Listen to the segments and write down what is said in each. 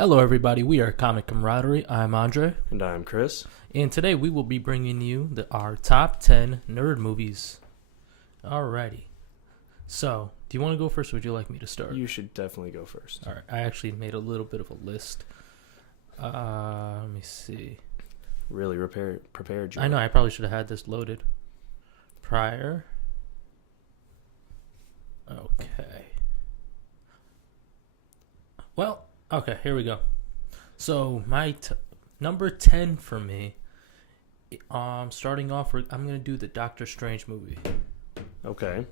Hello, everybody. We are Comic Camaraderie. I'm Andre. And I'm Chris. And today we will be bringing you our top 10 nerd movies. Alrighty. So, do you want to go first or would you like me to start? You should definitely go first. Alright, I actually made a little bit of a list. Let me see. Really prepared you. I know, I probably should have had this loaded prior. Okay. Well, okay, here we go. So, my number 10 for me, starting off, I'm going to do the Doctor Strange movie. Okay.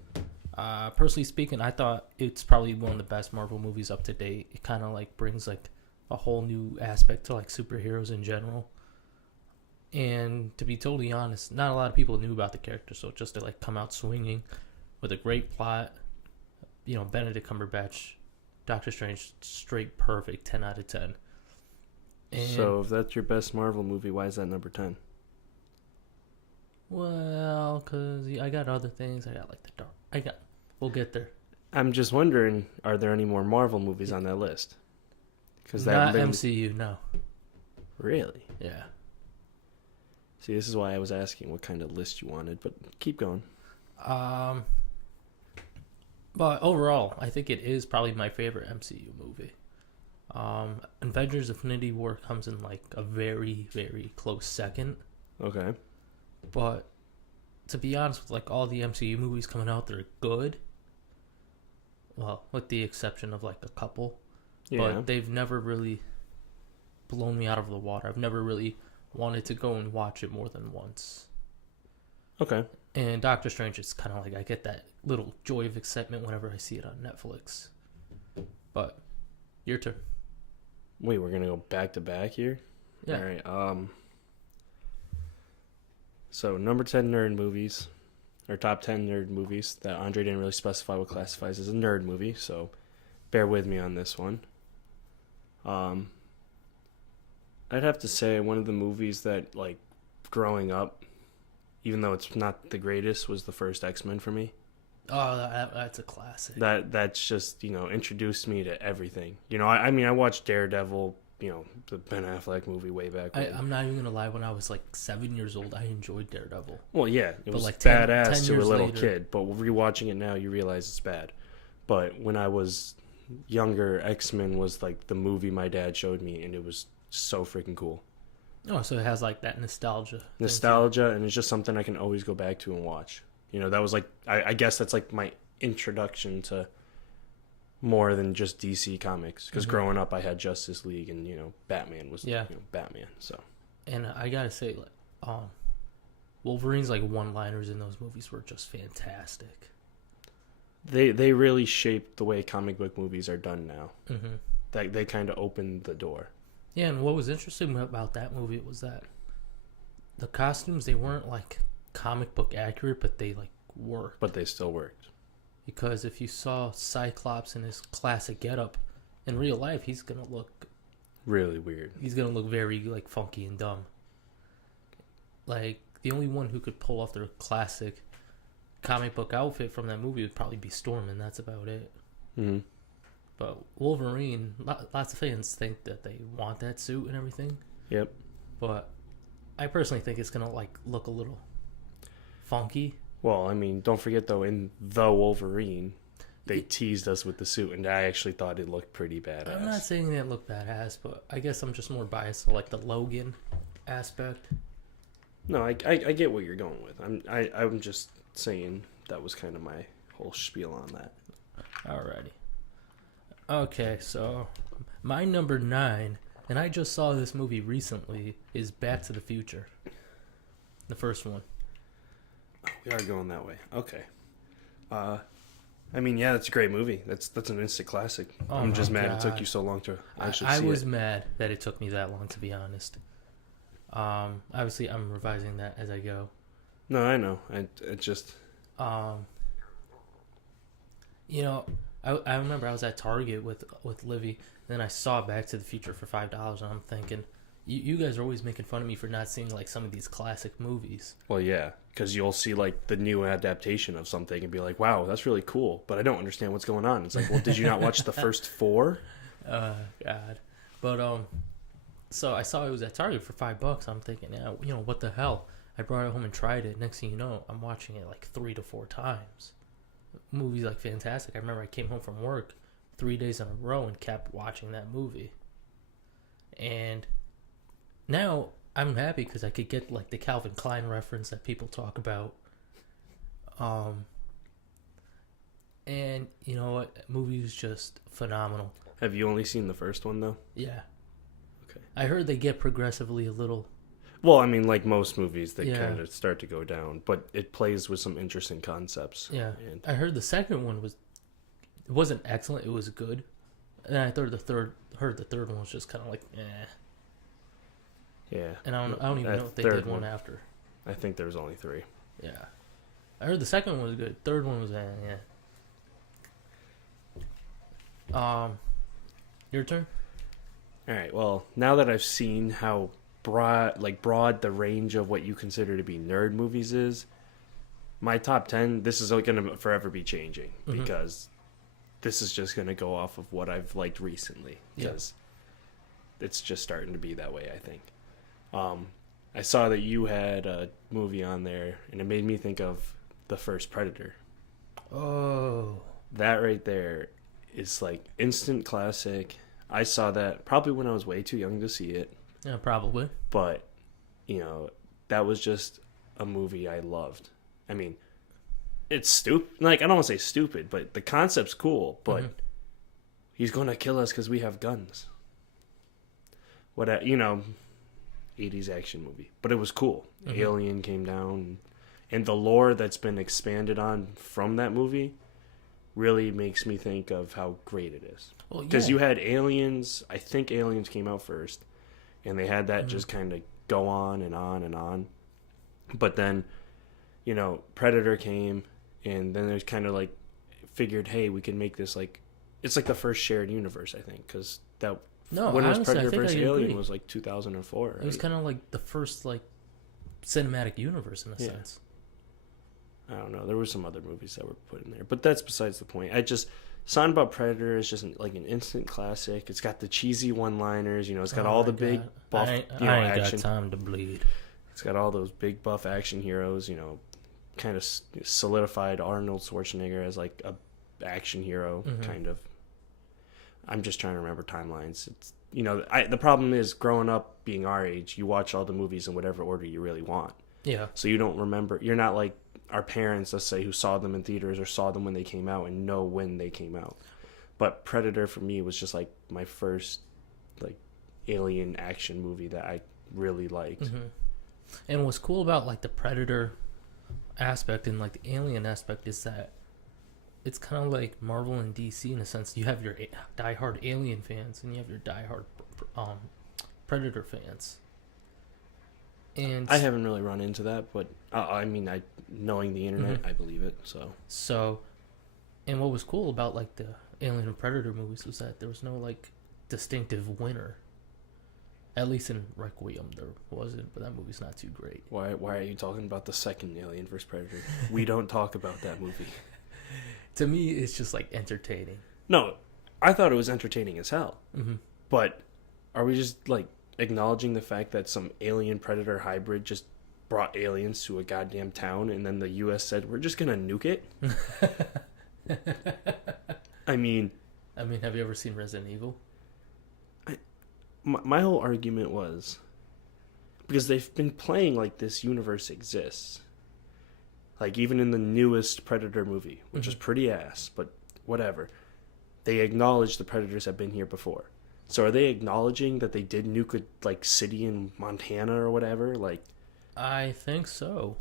Personally speaking, I thought it's probably one of the best Marvel movies up to date. It kind of like brings like a whole new aspect to like superheroes in general. And to be totally honest, not a lot of people knew about the character, so just to like come out swinging with a great plot, Benedict Cumberbatch, Doctor Strange, straight perfect, 10 out of 10. And, so if that's your best Marvel movie, why is that number 10? Well, because I got other things. I got like we'll get there. I'm just wondering, are there any more Marvel movies on that list? Because not MCU, no. Really? Yeah. See, this is why I was asking what kind of list you wanted, but keep going. But overall, I think it is probably my favorite MCU movie. Avengers Infinity War comes in like a very, very close second. Okay. But to be honest, with like all the MCU movies coming out, they're good. Well, with the exception of like a couple. Yeah. But they've never really blown me out of the water. I've never really wanted to go and watch it more than once. Okay. And Doctor Strange is kind of like I get that little joy of excitement whenever I see it on Netflix. But your turn. Wait, we're gonna go back to back here? Yeah. All right. So number 10 nerd movies, or top 10 nerd movies that Andre didn't really specify what classifies as a nerd movie, so bear with me on this one. I'd have to say one of the movies that, like, growing up, even though it's not the greatest, was the first X-Men for me. Oh, that's a classic. That's just, introduced me to everything. I mean, I watched Daredevil, the Ben Affleck movie way back when. I'm not even going to lie. When I was like 7 years old, I enjoyed Daredevil. Well, yeah, it was like badass 10 to a little later, kid, but rewatching it now, you realize it's bad. But when I was younger, X-Men was like the movie my dad showed me, and it was so freaking cool. Oh, so it has like that nostalgia. And it's just something I can always go back to and watch. That was like, I guess that's like my introduction to more than just DC comics. Because growing up, I had Justice League and, Batman was Batman. So, and I gotta say, like, Wolverine's like one-liners in those movies were just fantastic. They really shaped the way comic book movies are done now. Mm-hmm. They kind of opened the door. Yeah, and what was interesting about that movie was that the costumes, they weren't like comic book accurate, but they like worked. But they still worked. Because if you saw Cyclops in his classic getup, in real life, he's gonna look really weird. He's gonna look very like funky and dumb. Like the only one who could pull off their classic comic book outfit from that movie would probably be Storm, and that's about it. Mm-hmm. But Wolverine, lots of fans think that they want that suit and everything. Yep. But I personally think it's gonna like look a little funky. Well, I mean, don't forget though, in The Wolverine, they teased us with the suit, and I actually thought it looked pretty badass. I'm not saying that it looked badass, but I guess I'm just more biased to like the Logan aspect. No, I get what you're going with. I'm just saying that was kind of my whole spiel on that. Alrighty. Okay, so my number 9, and I just saw this movie recently, is Back to the Future. The first one. Oh, we are going that way. Okay. I mean, yeah, that's a great movie. That's an instant classic. Oh, I'm just mad God. It took you so long to actually see I was it. mad that it took me that long, to be honest. Obviously, I'm revising that as I go. No, I know. It just... I remember I was at Target with Livy, and then I saw Back to the Future for $5, and I'm thinking, you guys are always making fun of me for not seeing like some of these classic movies. Well, yeah, because you'll see like the new adaptation of something and be like, wow, that's really cool, but I don't understand what's going on. It's like, well, did you not watch the first 4? God. But so I saw it was at Target for $5. I'm thinking, yeah, what the hell? I brought it home and tried it. Next thing you know, I'm watching it like 3 to 4 times. Movie's like fantastic. I remember I came home from work 3 days in a row and kept watching that movie. And now I'm happy because I could get like the Calvin Klein reference that people talk about. And you know what? That movie was just phenomenal. Have you only seen the first one though? Yeah. Okay. I heard they get progressively a little. Well, I mean, like most movies, they Yeah. kind of start to go down, but it plays with some interesting concepts. Yeah. And I heard the second one it wasn't excellent. It was good. And I heard the third one was just kind of like, eh. yeah. And I don't even know if they did one after. I think there was only 3. Yeah. I heard the second one was good. Third one was, yeah. Your turn? All right. Well, now that I've seen how broad the range of what you consider to be nerd movies is, my top 10, this is going to forever be changing because this is just going to go off of what I've liked recently because it's just starting to be that way, I think. I saw that you had a movie on there and it made me think of the first Predator. Oh. That right there is like instant classic. I saw that probably when I was way too young to see it. Yeah, probably. But, that was just a movie I loved. I mean, it's stupid. Like, I don't want to say stupid, but the concept's cool. But he's going to kill us because we have guns. 80s action movie. But it was cool. Alien came down. And the lore that's been expanded on from that movie really makes me think of how great it is. Because you had Aliens. I think Aliens came out first. And they had that just kind of go on and on and on. But then, Predator came. And then there's kind of like, figured, hey, we can make this like, it's like the first shared universe, I think. Because when was Predator vs. Alien was like 2004, right? It was kind of like the first like cinematic universe in a sense. I don't know. There were some other movies that were put in there. But that's besides the point. Something about Predator is just like an instant classic. It's got the cheesy one-liners. It's got all the big buff I ain't action. got time to bleed. It's got all those big buff action heroes. Kind of solidified Arnold Schwarzenegger as like a action hero, kind of. I'm just trying to remember timelines. It's the problem is growing up, being our age, you watch all the movies in whatever order you really want. Yeah. So you don't remember. You're not like our parents, let's say, who saw them in theaters or saw them when they came out and know when they came out. But Predator for me was just like my first like alien action movie that I really liked. And what's cool about like the Predator aspect and like the alien aspect is that it's kind of like Marvel and DC in a sense. You have your diehard alien fans and you have your diehard Predator fans. And I haven't really run into that, but knowing the internet, I believe it. So, and what was cool about like the Alien and Predator movies was that there was no like distinctive winner. At least in Requiem there wasn't, but that movie's not too great. Why are you talking about the second Alien vs. Predator? We don't talk about that movie. To me, it's just like entertaining. No, I thought it was entertaining as hell. But are we just like acknowledging the fact that some alien predator hybrid just brought aliens to a goddamn town and then the US said, we're just going to nuke it? I mean, have you ever seen Resident Evil? My whole argument was, because they've been playing like this universe exists. Like even in the newest Predator movie, which is pretty ass, but whatever. They acknowledge the Predators have been here before. So are they acknowledging that they did nuke a like city in Montana or whatever? Like, I think so.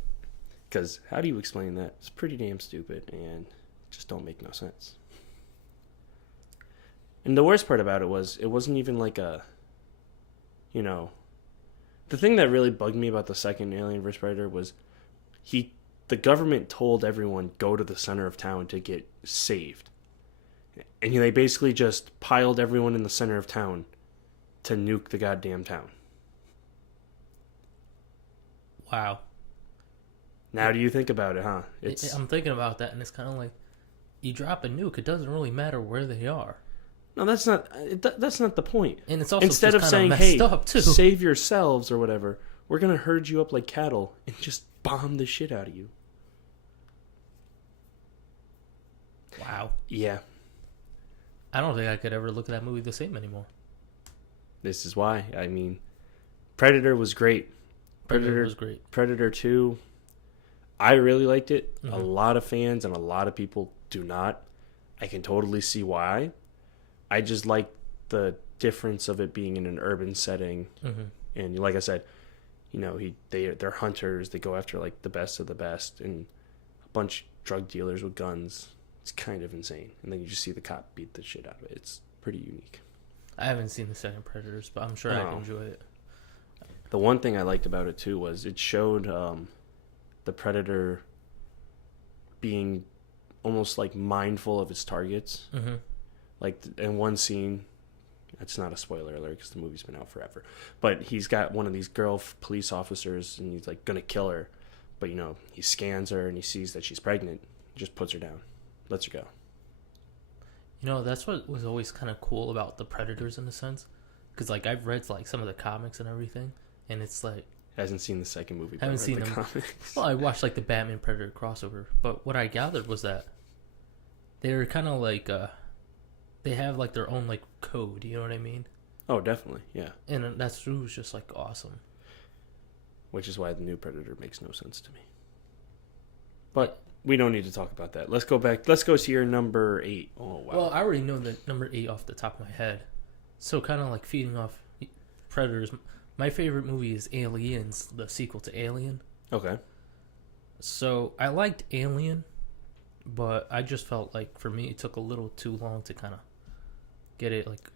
Because how do you explain that? It's pretty damn stupid and just don't make no sense. And the worst part about it wasn't even like a, the thing that really bugged me about the second Alien vs. Predator was the government told everyone go to the center of town to get saved. And they basically just piled everyone in the center of town to nuke the goddamn town. Wow. Now do you think about it, huh? I'm thinking about that, and it's kind of like, you drop a nuke, it doesn't really matter where they are. No, that's not. That's not the point. And it's also Instead of just saying, messed "Hey, up too. save yourselves" or whatever, we're gonna herd you up like cattle and just bomb the shit out of you. Wow. Yeah. I don't think I could ever look at that movie the same anymore. This is why. I mean, Predator was great. Predator was great. Predator 2, I really liked it. Mm-hmm. A lot of fans and a lot of people do not. I can totally see why. I just like the difference of it being in an urban setting. Mm-hmm. And like I said, you know, they're hunters. They go after like the best of the best, and a bunch of drug dealers with guns. It's kind of insane. And then you just see the cop beat the shit out of it. It's pretty unique. I haven't seen the second Predators, but I'm sure I'd enjoy it. The one thing I liked about it too was it showed the Predator being almost like mindful of its targets. Mm-hmm. Like in one scene, it's not a spoiler alert because the movie's been out forever, but he's got one of these girl police officers and he's like gonna kill her, but you know, he scans her and he sees that she's pregnant, just puts her down, lets her go. You know, that's what was always kind of cool about the Predators in a sense, because like I've read like some of the comics and everything, and it's like Hasn't seen the second movie. I haven't seen the them. comics. Well, I watched like the Batman Predator crossover, but what I gathered was that they're kind of like they have like their own like code. You know what I mean? Oh, definitely, yeah. And that's it was just like awesome. Which is why the new Predator makes no sense to me. But we don't need to talk about that. Let's go back. Let's go to your number 8. Oh, wow. Well, I already know the number 8 off the top of my head. So kind of like feeding off Predators. My favorite movie is Aliens, the sequel to Alien. Okay. So I liked Alien, but I just felt like for me it took a little too long to kind of get it like.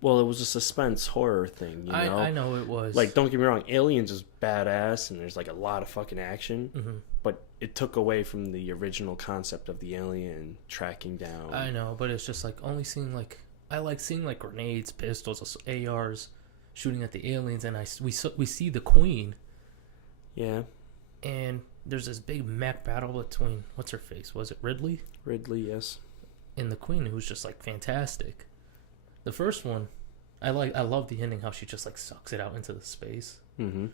Well, it was a suspense horror thing, you know? I know it was. Like, don't get me wrong, Aliens is badass and there's like a lot of fucking action, Mm-hmm. but it took away from the original concept of the alien tracking down. I know, but it's just like only seeing like I like seeing like grenades, pistols, ARs shooting at the aliens, and we see the Queen. Yeah. And there's this big mech battle between what's her face? Was it Ridley? Ridley, yes. And the Queen, who was just like fantastic. The first one, I love the ending, how she just like sucks it out into the space. Mm-hmm.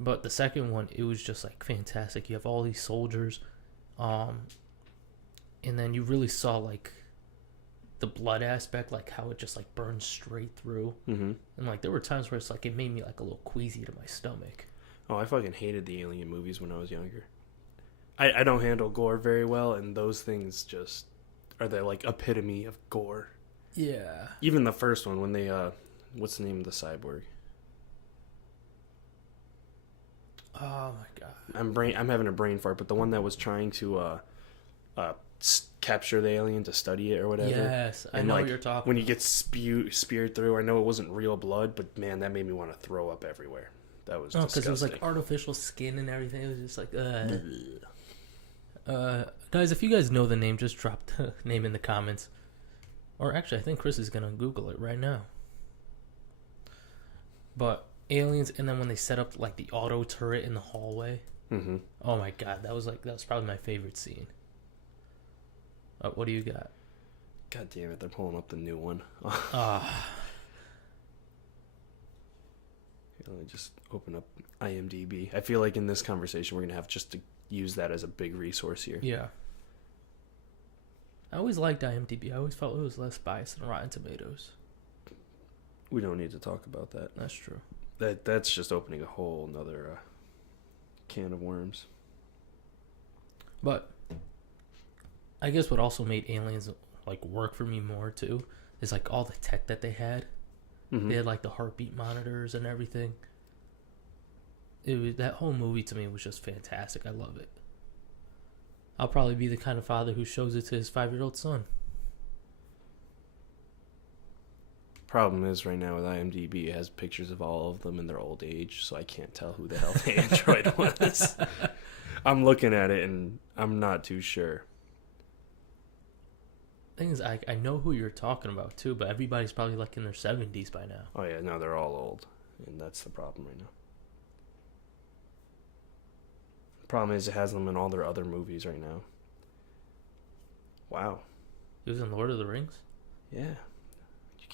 But the second one, it was just like fantastic. You have all these soldiers, and then you really saw like the blood aspect, like how it just like burns straight through. Mm-hmm. And like there were times where it's like it made me like a little queasy to my stomach. Oh, I fucking hated the alien movies when I was younger. I don't handle gore very well, and those things just are the like epitome of gore. Yeah. Even the first one when they what's the name of the cyborg? Oh my god. I'm having a brain fart, but the one that was trying to capture the alien to study it or whatever. Yes, I and know like, what you're talking when about. you get speared through, I know it wasn't real blood, but man, that made me want to throw up everywhere. That was disgusting. Because it was like artificial skin and everything. It was just like, guys, if you guys know the name, just drop the name in the comments. Or actually, I think Chris is gonna Google it right now. But aliens, and then when they set up like the auto turret in the hallway. Mm-hmm. Oh my god, that was probably my favorite scene. What do you got? God damn it, they're pulling up the new one. Let me just open up IMDb. I feel like in this conversation we're going to have just to use that as a big resource here. Yeah. I always liked IMDb. I always felt it was less biased than Rotten Tomatoes. We don't need to talk about that. That's true. That's just opening a whole nother can of worms. But I guess what also made Aliens like work for me more too is like all the tech that they had. Mm-hmm. They had like the heartbeat monitors and everything. That whole movie to me was just fantastic. I love it. I'll probably be the kind of father who shows it to his 5-year-old son. Problem is right now with IMDb, it has pictures of all of them in their old age, so I can't tell who the hell the android was. I'm looking at it and I'm not too sure. Thing is, I know who you're talking about too, but everybody's probably like in their 70s by now. Oh yeah, no, they're all old, and that's the problem right now. Problem is, it has them in all their other movies right now. Wow. He was in Lord of the Rings? Yeah.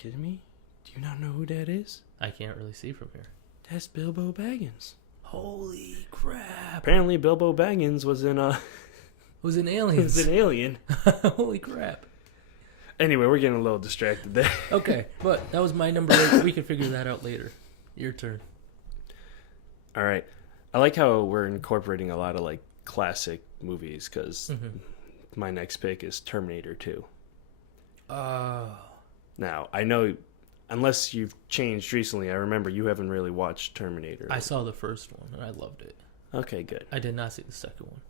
kidding me? Do you not know who that is? I can't really see from here. That's Bilbo Baggins. Holy crap! Apparently, Bilbo Baggins was in Was an alien. was an alien. Holy crap! Anyway, we're getting a little distracted there. Okay, but that was my number 8. We can figure that out later. Your turn. All right. I like how we're incorporating a lot of like classic movies because my next pick is Terminator 2. Now, I know unless you've changed recently, I remember you haven't really watched Terminator. I saw the first one and I loved it. Okay, good. I did not see the second one.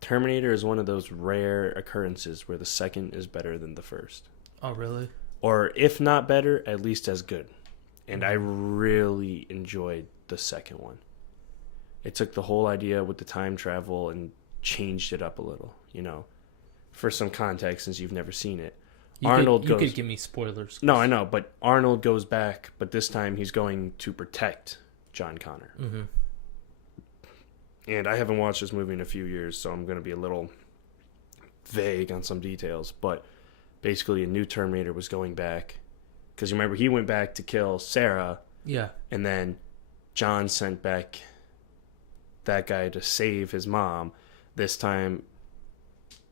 Terminator is one of those rare occurrences where the second is better than the first. Oh, really? Or if not better, at least as good. And I really enjoyed the second one. It took the whole idea with the time travel and changed it up a little, you know. For some context, since you've never seen it. You could give me spoilers. No, I know, but Arnold goes back, but this time he's going to protect John Connor. Mm-hmm. And I haven't watched this movie in a few years, so I'm going to be a little vague on some details. But basically, a new Terminator was going back. Because you remember, he went back to kill Sarah. Yeah. And then John sent back that guy to save his mom. This time,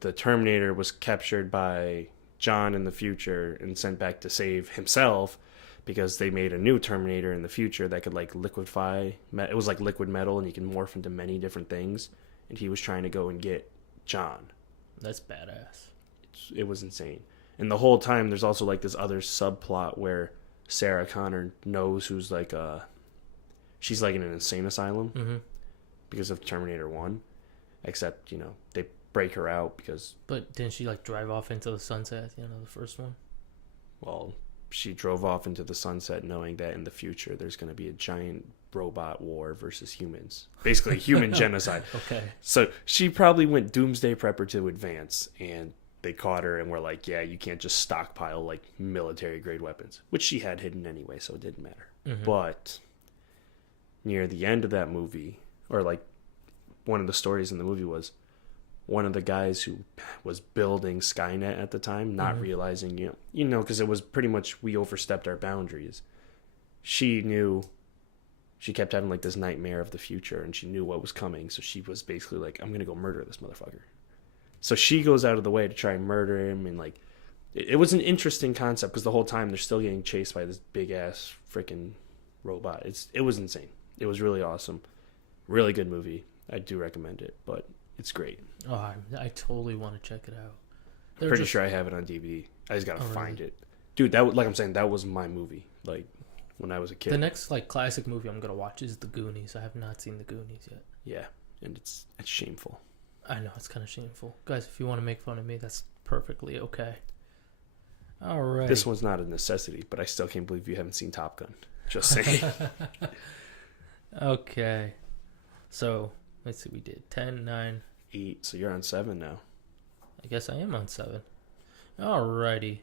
the Terminator was captured by John in the future and sent back to save himself. Because they made a new Terminator in the future that could like liquefy. It was like liquid metal and you can morph into many different things. And he was trying to go and get John. That's badass. It was insane. And the whole time there's also like this other subplot where Sarah Connor knows who's like she's like in an insane asylum because of Terminator 1. Except, you know, they break her out because... But didn't she like drive off into the sunset at the end of the first one? Well... She drove off into the sunset knowing that in the future there's going to be a giant robot war versus humans. Basically, human genocide. Okay. So she probably went doomsday prepper to advance, and they caught her and were like, yeah, you can't just stockpile like military-grade weapons, which she had hidden anyway, so it didn't matter. But near the end of that movie, or like one of the stories in the movie was, one of the guys who was building Skynet at the time, not realizing, you know, because it was pretty much we overstepped our boundaries. She knew, she kept having like this nightmare of the future, and she knew what was coming. So she was basically like, I'm going to go murder this motherfucker. So she goes out of the way to try and murder him. And like, it was an interesting concept because the whole time they're still getting chased by this big ass freaking robot. It was insane. It was really awesome. Really good movie. I do recommend it, but it's great. Oh, I totally want to check it out. Pretty sure I have it on DVD. I just gotta find it, dude. That like I'm saying, that was my movie. Like when I was a kid. The next like classic movie I'm gonna watch is The Goonies. I have not seen The Goonies yet. Yeah, and it's shameful. I know, it's kind of shameful, guys. If you want to make fun of me, that's perfectly okay. All right. This one's not a necessity, but I still can't believe you haven't seen Top Gun. Just saying. Okay, so let's see. We did 10, 9, 8. So you're on 7 now. I guess I am on 7. Alrighty.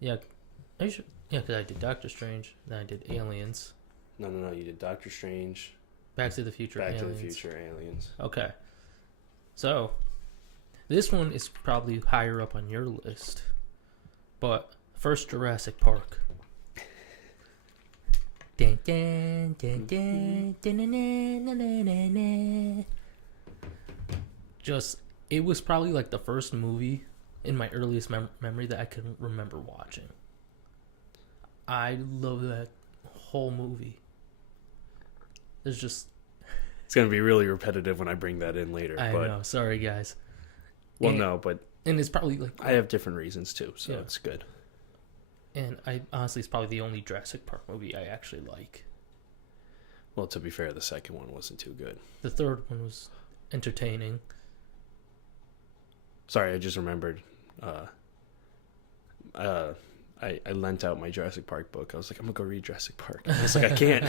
Yeah, because I did Doctor Strange, then I did Aliens. No. You did Doctor Strange, Back to the Future, Back Aliens. to the Future, Aliens. Okay. So, this one is probably higher up on your list. But, first Jurassic Park. Dun, dun, dun, dun, dun, dun, dun, dun, dun, dun, dun. Just, it was probably like the first movie in my earliest memory that I can remember watching. I love that whole movie. There's just... It's going to be really repetitive when I bring that in later. I know. Sorry, guys. Well, and, no, but... And it's probably like... I have different reasons, too, so it's good. And honestly, it's probably the only Jurassic Park movie I actually like. Well, to be fair, the second one wasn't too good. The third one was entertaining. Sorry, I just remembered. I lent out my Jurassic Park book. I was like, I'm going to go read Jurassic Park. I was like, I can't.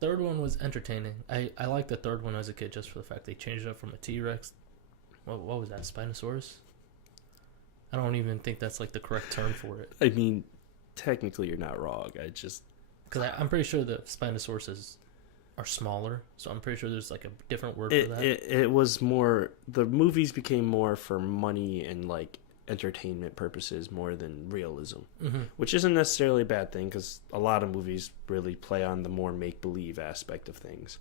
Third one was entertaining. I liked the third one as a kid just for the fact they changed it up from a T-Rex. What was that, Spinosaurus? I don't even think that's like the correct term for it. I mean, technically you're not wrong. Because I'm pretty sure the Spinosauruses are smaller, so I'm pretty sure there's like a different word for that. It was more, the movies became more for money and like entertainment purposes more than realism, Mm-hmm. which isn't necessarily a bad thing because a lot of movies really play on the more make-believe aspect of things.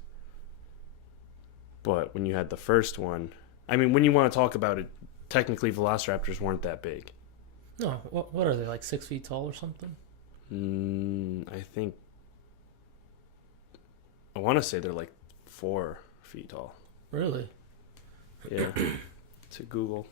But when you had the first one, I mean, when you want to talk about it, technically velociraptors weren't that big. No, what are they, like 6 feet tall or something? I want to say they're like 4 feet tall. Really? Yeah, to Google.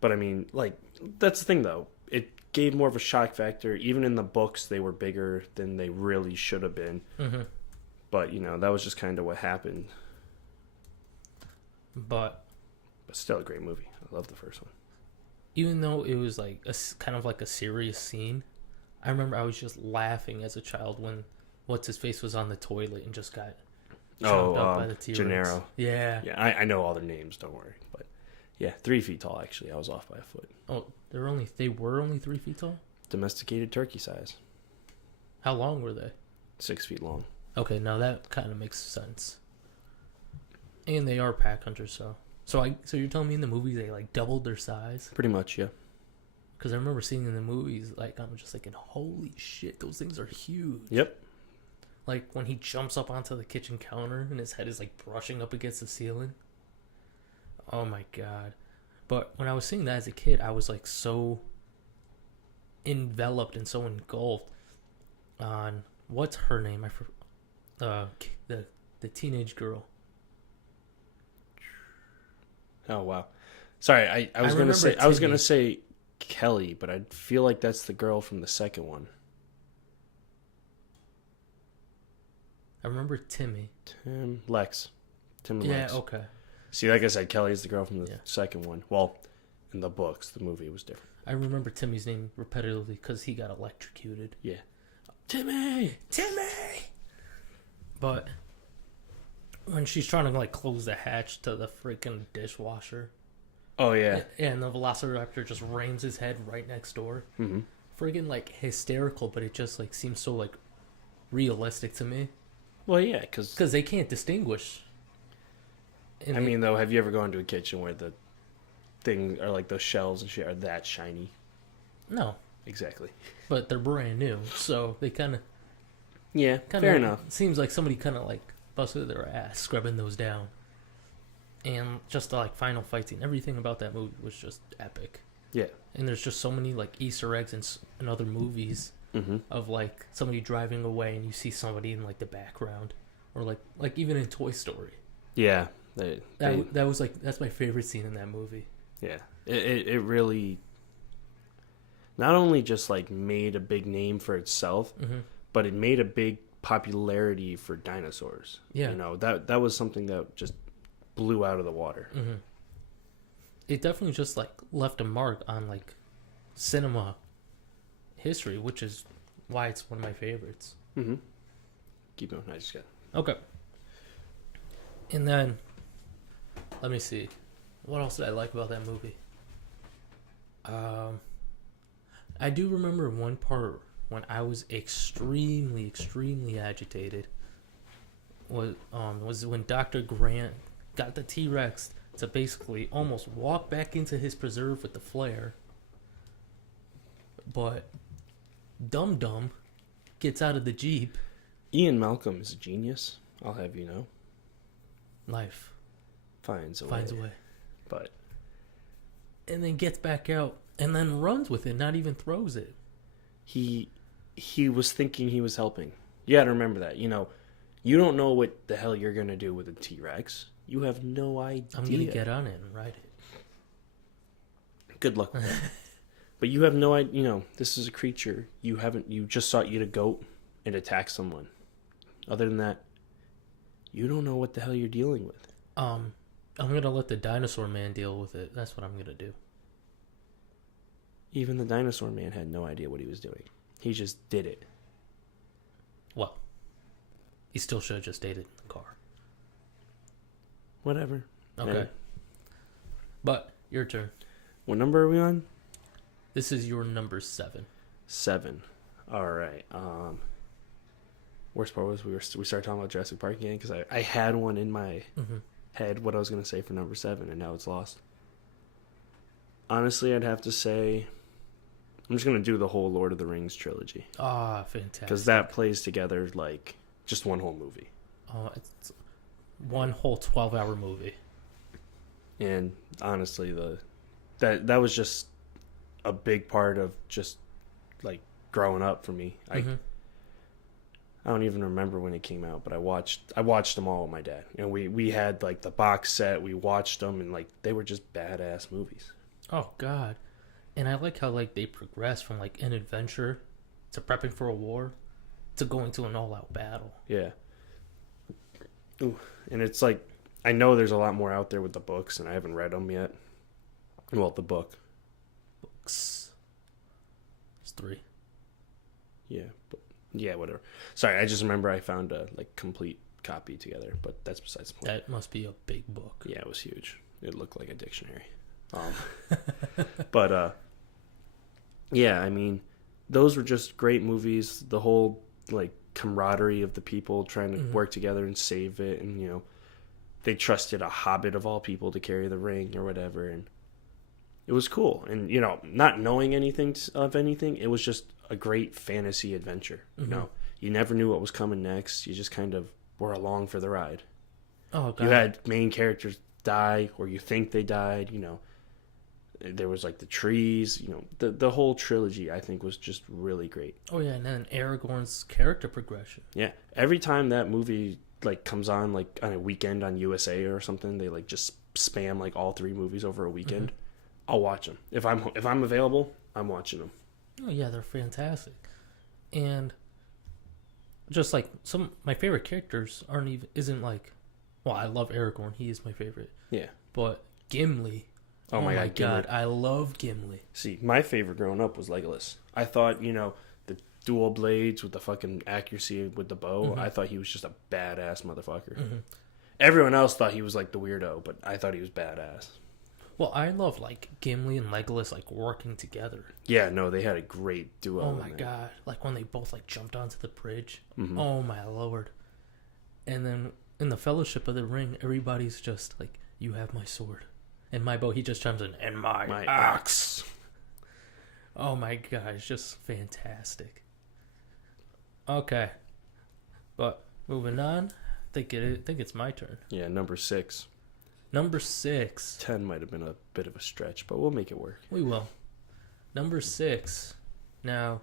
But I mean, like, that's the thing though. It gave more of a shock factor. Even in the books, they were bigger than they really should have been. Mm-hmm. But, you know, that was just kind of what happened. But still a great movie. I love the first one. even though it was like kind of like a serious scene, I remember I was just laughing as a child when what's his face was on the toilet and just got chomped up by the T-Rex. Gennaro. Yeah. Yeah, I know all their names. Don't worry. But yeah, 3 feet tall. Actually, I was off by a foot. Oh, they were only 3 feet tall. Domesticated turkey size. How long were they? 6 feet long. Okay, now that kind of makes sense. And they are pack hunters, so you're telling me in the movies they like doubled their size? Pretty much, yeah. Because I remember seeing in the movies, like, I'm just thinking, holy shit, those things are huge. Yep. Like when he jumps up onto the kitchen counter and his head is like brushing up against the ceiling. Oh my god. But when I was seeing that as a kid, I was like so enveloped and so engulfed on what's her name? The teenage girl. Oh wow. Sorry, I was gonna say remember I was gonna Timmy. say Kelly, but I feel like that's the girl from the second one. I remember Timmy. Tim Lex. Tim and Yeah, Lex. okay. See, like I said, Kelly is the girl from the Yeah. second one. Well, in the books, the movie was different. I remember Timmy's name repetitively because he got electrocuted. Yeah. Timmy! But when she's trying to like close the hatch to the freaking dishwasher, Oh yeah. and the velociraptor just rams his head right next door. Mm-hmm. Friggin' like hysterical, but it just like seems so like realistic to me Well, yeah, because because they can't distinguish. And I mean, though, have you ever gone to a kitchen where the thing or like those shelves and shit are that shiny? no, Exactly. but they're brand new, so they kind of Yeah, fair enough. Seems like somebody kind of like busted their ass scrubbing those down, and just the like final fight scene, everything about that movie was just epic. Yeah. And there's just so many like Easter eggs in other movies Mm-hmm. of like somebody driving away and you see somebody in like the background, or like even in Toy Story. Yeah. That was like that's my favorite scene in that movie. Yeah. It really not only just like made a big name for itself, Mm-hmm. but it made a big popularity for dinosaurs. Yeah. You know, that was something that just blew out of the water. Mm-hmm. It definitely just like left a mark on like cinema history, which is why it's one of my favorites. Mm-hmm. Keep going. I just got Okay. And then, let me see. What else did I like about that movie? I do remember one part when I was extremely, extremely agitated. Was when Dr. Grant got the T-Rex to basically almost walk back into his preserve with the flare. But Dum Dum gets out of the Jeep. Ian Malcolm is a genius. I'll have you know. Life Finds a way. But And then gets back out and then runs with it, not even throws it. he was thinking he was helping. You got to remember that. You know, you don't know what the hell you're gonna do with a T-Rex. You have no idea. I'm gonna get on it and ride it. Good luck with that. But you have no idea. You know, this is a creature you haven't. You just saw it eat a goat and attack someone. Other than that, you don't know what the hell you're dealing with. I'm gonna let the dinosaur man deal with it. That's what I'm gonna do. Even the dinosaur man had no idea what he was doing. He just did it. Well, he still should have just stayed in the car. Whatever. Okay. Yeah. But your turn. What number are we on? This is your number 7. 7. All right. Worst part was we started talking about Jurassic Park again because I had one in my Mm-hmm. head what I was going to say for number 7 and now it's lost. Honestly, I'd have to say I'm just gonna do the whole Lord of the Rings trilogy Ah, fantastic. because that plays together like just one whole movie. It's one whole 12-hour movie. And honestly, that was just a big part of just like growing up for me. I don't even remember when it came out, but I watched them all with my dad, and we had like the box set. We watched them, and like they were just badass movies. Oh God, and I like how like they progress from like an adventure to prepping for a war to going to an all-out battle. Yeah. Ooh, and it's like I know there's a lot more out there with the books, and I haven't read them yet. Well, the book. Books. It's 3. Yeah, but yeah, whatever. Sorry, I just remember I found a like complete copy together, but that's besides the point. That must be a big book. Yeah, it was huge. It looked like a dictionary. But yeah, I mean, those were just great movies. The whole like camaraderie of the people trying to work together and save it, and you know, they trusted a hobbit of all people to carry the ring or whatever, and it was cool. And you know, not knowing anything of anything, it was just a great fantasy adventure. You know, you never knew what was coming next. You just kind of were along for the ride. Oh God. You had main characters die, or you think they died. You know, there was like the trees. You know, the whole trilogy I think was just really great. Oh yeah, and then Aragorn's character progression. Yeah, every time that movie like comes on like on a weekend on USA or something, they like just spam like all 3 movies over a weekend. I'll watch them if I'm available. I'm watching them. Oh yeah, they're fantastic, and just like my favorite characters isn't like, well, I love Aragorn, he is my favorite. Yeah, but Gimli. Oh my God, I love Gimli. See, my favorite growing up was Legolas. I thought, you know, the dual blades with the fucking accuracy with the bow. I thought he was just a badass motherfucker. Everyone else thought he was like the weirdo, but I thought he was badass. Well, I love like Gimli and Legolas like working together. Yeah, no, they had a great duo. Oh my God, like when they both like jumped onto the bridge. Oh my Lord. And then in the Fellowship of the Ring, everybody's just like, you have my sword. And my bow, he just chimes in, and my axe. Oh my God, it's just fantastic. Okay. But moving on, I think it's my turn. Yeah, number 6. Number 6. 10 might have been a bit of a stretch, but we'll make it work. We will. Number 6. Now,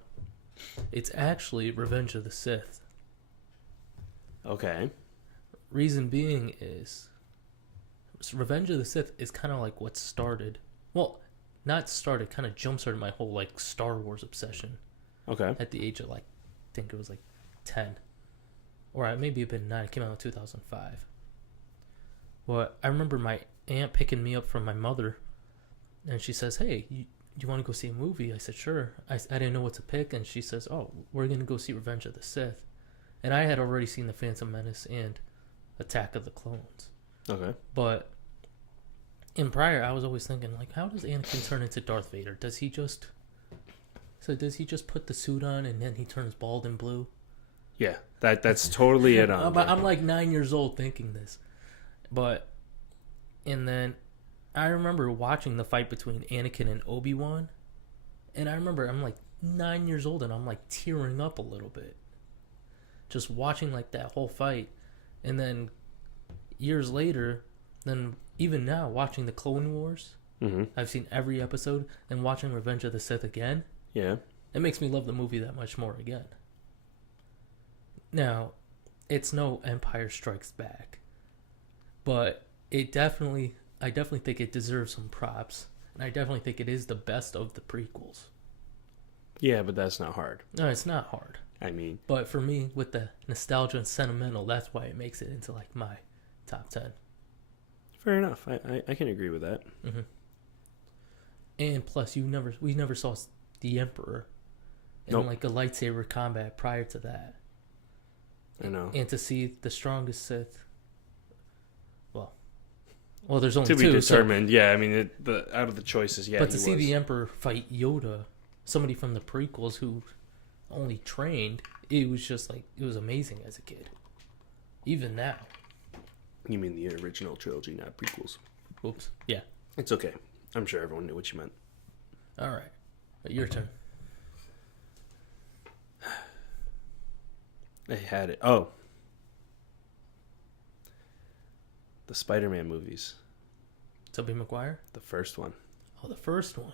it's actually Revenge of the Sith. Okay. Reason being is Revenge of the Sith is kind of like what started. Well, not started, kind of jump-started my whole like Star Wars obsession. Okay. At the age of like, I think it was like 10. Or maybe it been 9. It came out in 2005. Well, I remember my aunt picking me up from my mother, and she says, "Hey, you want to go see a movie?" I said, "Sure." I didn't know what to pick, and she says, "Oh, we're going to go see Revenge of the Sith." And I had already seen The Phantom Menace and Attack of the Clones. Okay. But in prior, I was always thinking, like, how does Anakin turn into Darth Vader? Does he just put the suit on and then he turns bald and blue? Yeah, that's totally it. I'm like 9 years old thinking this. And then I remember watching the fight between Anakin and Obi-Wan, and I remember I'm like 9 years old and I'm like tearing up a little bit just watching like that whole fight. And then years later, then even now watching the Clone Wars, I've seen every episode, and watching Revenge of the Sith again, it makes me love the movie that much more again. Now, it's no Empire Strikes Back, but I definitely think it deserves some props, and I definitely think it is the best of the prequels. Yeah, but that's not hard. No, it's not hard. I mean, but for me, with the nostalgia and sentimental, that's why it makes it into like my top 10. Fair enough. I can agree with that. And plus, we never saw the Emperor in like a lightsaber combat prior to that. I know. And to see the strongest Sith, well, there's only to two. be determined. So, yeah, I mean, out of the choices, yeah. But to see the Emperor fight Yoda, somebody from the prequels who only trained, it was just like, it was amazing as a kid. Even now. You mean the original trilogy, not prequels? Oops. Yeah. It's okay. I'm sure everyone knew what you meant. All right. Your turn. I had it. Oh. The Spider-Man movies. Tobey Maguire? The first one. Oh, the first one.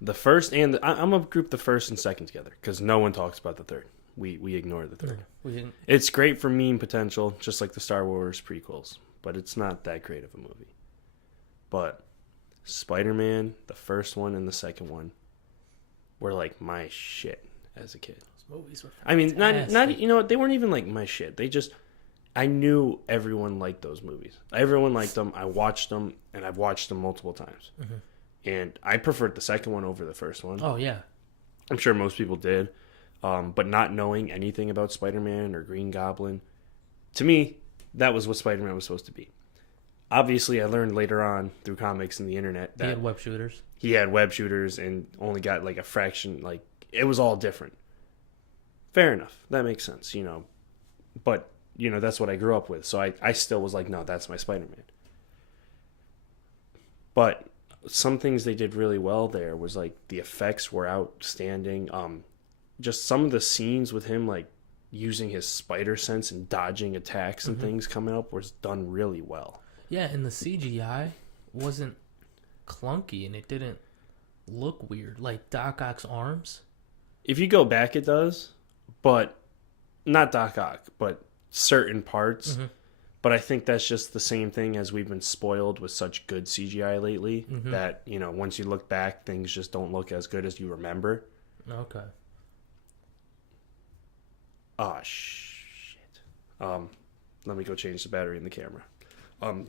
The first and I'm going to group the first and second together because no one talks about the third. We ignore the third. No, we didn't. It's great for meme potential, just like the Star Wars prequels, but it's not that great of a movie. But Spider-Man, the first one and the second one, were like my shit as a kid. Those movies were I mean, fantastic. not you know, they weren't even like my shit. They just, I knew everyone liked those movies. Everyone liked them. I watched them, and I've watched them multiple times. Mm-hmm. And I preferred the second one over the first one. Oh, yeah. I'm sure most people did. But not knowing anything about Spider-Man or Green Goblin, to me, that was what Spider-Man was supposed to be. Obviously, I learned later on through comics and the internet that He had web shooters. he had web shooters and only got like a fraction, like it was all different. Fair enough. That makes sense, you know. But, you know, that's what I grew up with. So I still was like, no, that's my Spider-Man. But some things they did really well there was like the effects were outstanding. Just some of the scenes with him like using his spider sense and dodging attacks and things coming up was done really well. Yeah, and the CGI wasn't clunky and it didn't look weird. Like Doc Ock's arms. If you go back, it does, but not Doc Ock, but certain parts. Mm-hmm. But I think that's just the same thing as we've been spoiled with such good CGI lately Mm-hmm. that, you know, once you look back, things just don't look as good as you remember. Okay. Oh, shit. Let me go change the battery in the camera.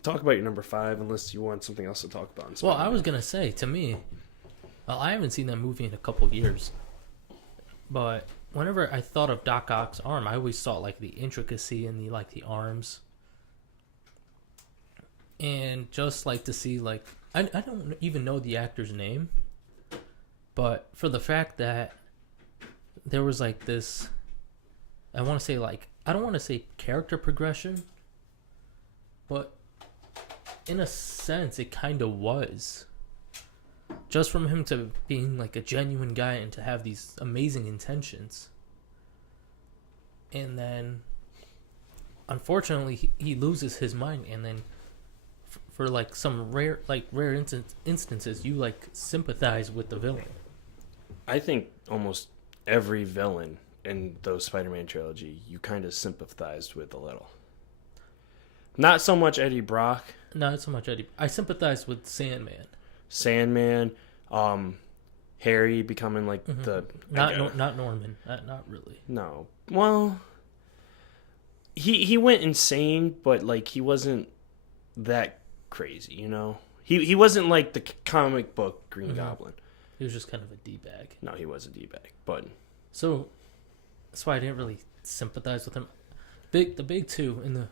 Talk about your number 5 unless you want something else to talk about. Well, I was going to say, to me, I haven't seen that movie in a couple years. But whenever I thought of Doc Ock's arm, I always saw like the intricacy in the arms. And just like to see like I don't even know the actor's name, but for the fact that there was like this, I want to say like, I don't want to say character progression, but in a sense it kind of was. Just from him to being like a genuine guy and to have these amazing intentions. And then, unfortunately, he loses his mind. And then, for like some rare instances, you like sympathize with the villain. I think almost every villain in those Spider-Man trilogy, you kind of sympathized with a little. Not so much Eddie Brock. Not so much Eddie. I sympathize with Sandman, Harry becoming like the not Norman, not really. No, well, he went insane, but like he wasn't that crazy, you know. He wasn't like the comic book Green Goblin. He was just kind of a d-bag. No, he was a d-bag, but so that's why I didn't really sympathize with him. The big two in the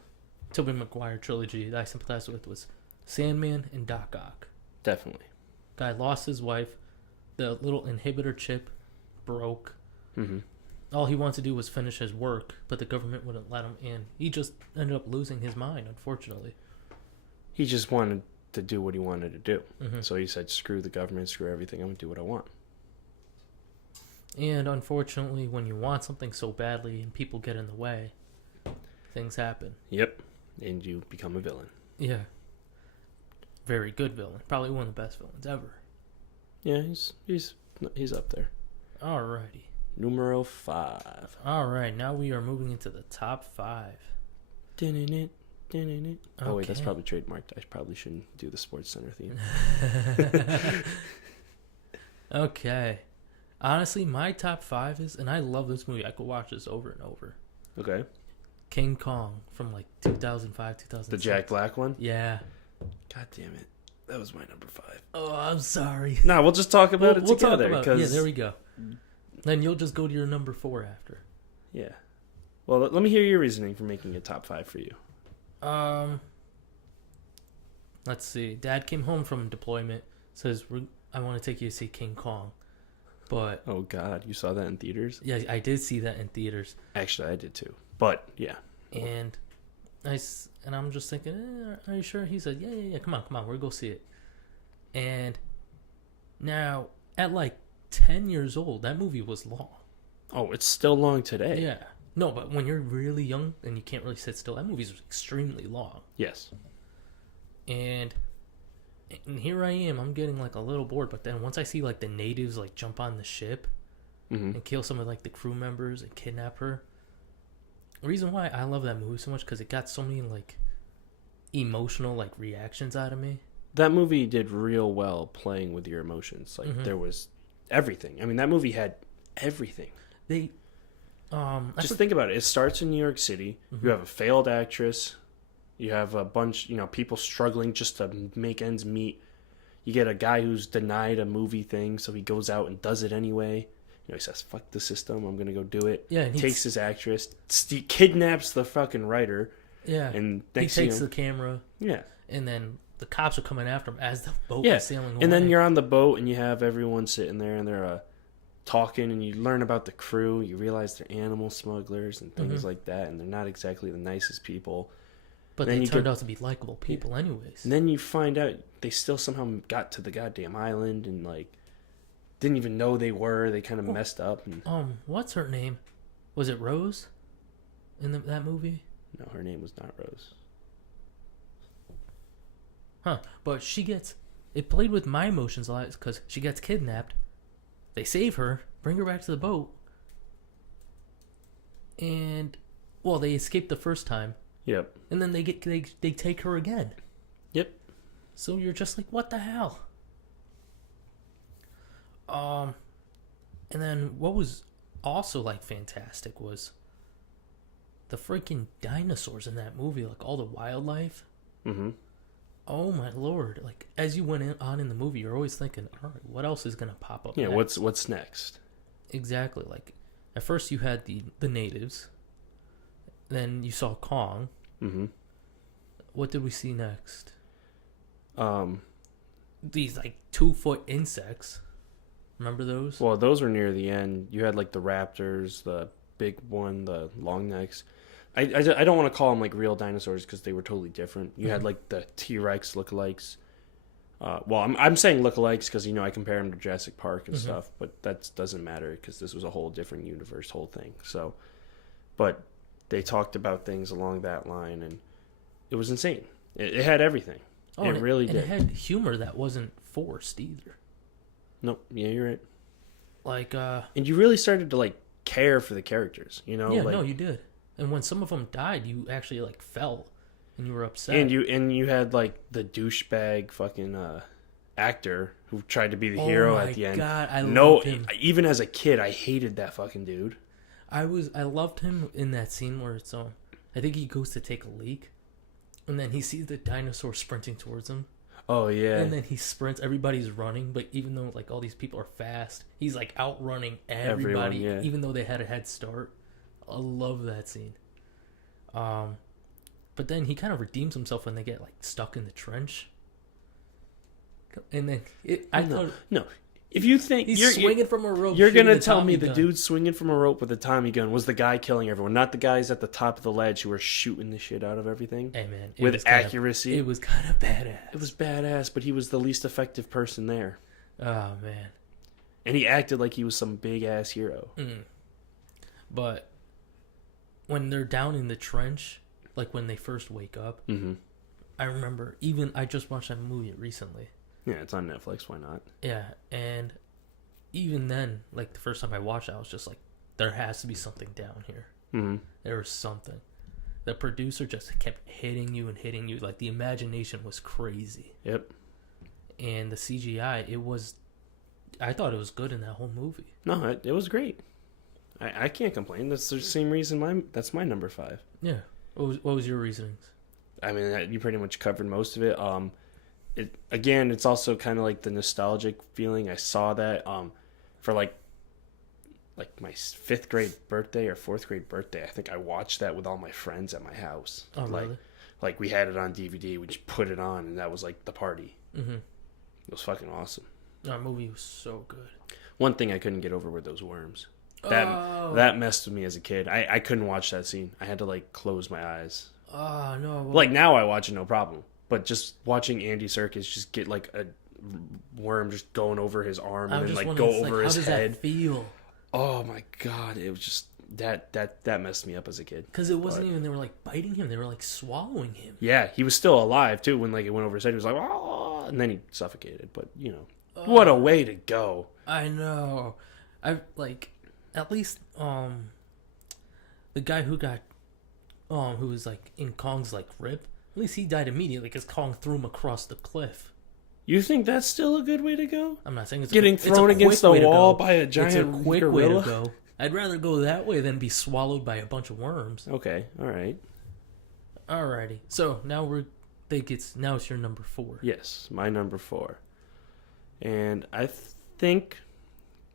Tobey Maguire trilogy that I sympathized with was Sandman and Doc Ock. definitely. Guy lost his wife. The little inhibitor chip broke. Mm-hmm. All he wanted to do was finish his work, but the government wouldn't let him in. He just ended up losing his mind, unfortunately. He just wanted to do what he wanted to do. Mm-hmm. So he said, screw the government, screw everything, I'm going to do what I want. And unfortunately, when you want something so badly and people get in the way, things happen. Yep. And you become a villain. Yeah. Very good villain. Probably one of the best villains ever. Yeah, he's up there. Alrighty. Numero 5. Alright, now we are moving into the top 5. Din-in-it, din-in-it. Oh, wait, that's Okay. probably trademarked. I probably shouldn't do the Sports Center theme. Okay. Honestly, my top 5 is, and I love this movie. I could watch this over and over. Okay. King Kong from like 2005, 2006. The Jack Black one? Yeah. God damn it. That was my number 5. Oh, I'm sorry. No, we'll just talk about it We'll together. talk about it. Yeah, there we go. Then you'll just go to your number 4 after. Yeah. Well, let me hear your reasoning for making a top 5 for you. Let's see. Dad came home from deployment. Says, I want to take you to see King Kong. But Oh, God. You saw that in theaters? yeah, I did see that in theaters. Actually, I did too. But, yeah. And I'm just thinking, are you sure? He said, yeah. Come on, we'll go see it. And now, at like 10 years old, that movie was long. Oh, it's still long today. Yeah. No, but when you're really young and you can't really sit still, that movie's extremely long. Yes. And here I am, I'm getting like a little bored, but then once I see like the natives like jump on the ship and kill some of like the crew members and kidnap her. The reason why I love that movie so much because it got so many like emotional like reactions out of me. That movie did real well playing with your emotions. Like there was everything. I mean, that movie had everything. They just think about it. It starts in New York City. You have a failed actress. You have a bunch, people struggling just to make ends meet. You get a guy who's denied a movie thing, so he goes out and does it anyway. He says, "Fuck the system. I'm gonna go do it." Yeah, and takes his actress, kidnaps the fucking writer. Yeah, and he takes the camera. Yeah, and then the cops are coming after him as the boat is sailing away. And then you're on the boat, and you have everyone sitting there, and they're talking, and you learn about the crew. You realize they're animal smugglers and things like that, and they're not exactly the nicest people. But they turned out to be likable people anyways. And then you find out they still somehow got to the goddamn island and, like, didn't even know they were. They kind of messed up. And, what's her name? Was it Rose in that movie? No, her name was not Rose. Huh. But it played with my emotions a lot because she gets kidnapped. They save her, bring her back to the boat. And, well, they escaped the first time. Yep. And then they take her again. Yep. So you're just like, what the hell? And then what was also like fantastic was the freaking dinosaurs in that movie, like all the wildlife. Mm-hmm. Oh my lord! Like as you went on in the movie, you're always thinking, all right, what else is gonna pop up? Yeah. next? What's next? Exactly. Like at first you had the natives. Then you saw Kong. Mm-hmm. What did we see next? These like 2-foot insects. Remember those? Well, those were near the end. You had like the raptors, the big one, the long necks. I don't want to call them like real dinosaurs because they were totally different. You had like the T-Rex lookalikes. Well, I'm saying lookalikes because I compare them to Jurassic Park and stuff, but that doesn't matter because this was a whole different universe, whole thing. So, but they talked about things along that line, and it was insane. It had everything. It really did. And it had humor that wasn't forced either. Nope. Yeah, you're right. Like, and you really started to like care for the characters. Yeah, like, no, you did. And when some of them died, you actually like felt, and you were upset. And you had like the douchebag fucking actor who tried to be the hero at the end. God, I loved him. Even as a kid, I hated that fucking dude. I loved him in that scene where it's I think he goes to take a leak, and then he sees the dinosaur sprinting towards him. Oh yeah. And then he sprints. Everybody's running, but even though like all these people are fast, he's like outrunning everybody, even though they had a head start. I love that scene. But then he kind of redeems himself when they get like stuck in the trench. And then no. If you think he's swinging from a rope, you're gonna tell me the dude swinging from a rope with a Tommy gun was the guy killing everyone, not the guys at the top of the ledge who were shooting the shit out of everything. Hey man, with accuracy. It was kind of badass. It was badass, but he was the least effective person there. Oh man, and he acted like he was some big ass hero. But when they're down in the trench, like when they first wake up, I remember I just watched that movie recently. Yeah, it's on Netflix. Why not? Yeah, and even then, like the first time I watched it, I was just like, there has to be something down here. There was something. The producer just kept hitting you and hitting you. Like the imagination was crazy. Yep. And the CGI, I thought it was good in that whole movie. No, it was great. I can't complain. That's the same reason that's my number 5. Yeah. What was your reasonings? I mean, you pretty much covered most of it. It's also kind of like the nostalgic feeling. I saw that for like my 5th grade birthday or 4th grade birthday. I think I watched that with all my friends at my house. Oh, really? Like we had it on DVD. We just put it on, and that was like the party. It was fucking awesome. That movie was so good. One thing I couldn't get over were those worms. That messed with me as a kid. I couldn't watch that scene. I had to like close my eyes. Oh no! Like now I watch it no problem. But just watching Andy Serkis just get like worm just going over his arm I'm and then just like wondering, go it's over like, his how does head. that feel? Oh my god, it was just that messed me up as a kid. Because it wasn't even they were like biting him; they were like swallowing him. Yeah, he was still alive too when like it went over his head. He was like, oh, and then he suffocated. But you know, what a way to go. I know. I like at least the guy who got who was like in Kong's like rib. At least he died immediately because Kong threw him across the cliff. You think that's still a good way to go? I'm not saying it's getting thrown against the wall by a giant It's a quick gorilla? way to go. I'd rather go that way than be swallowed by a bunch of worms. Okay, all right. Alrighty. So now now it's your number 4. Yes, my number 4. And I think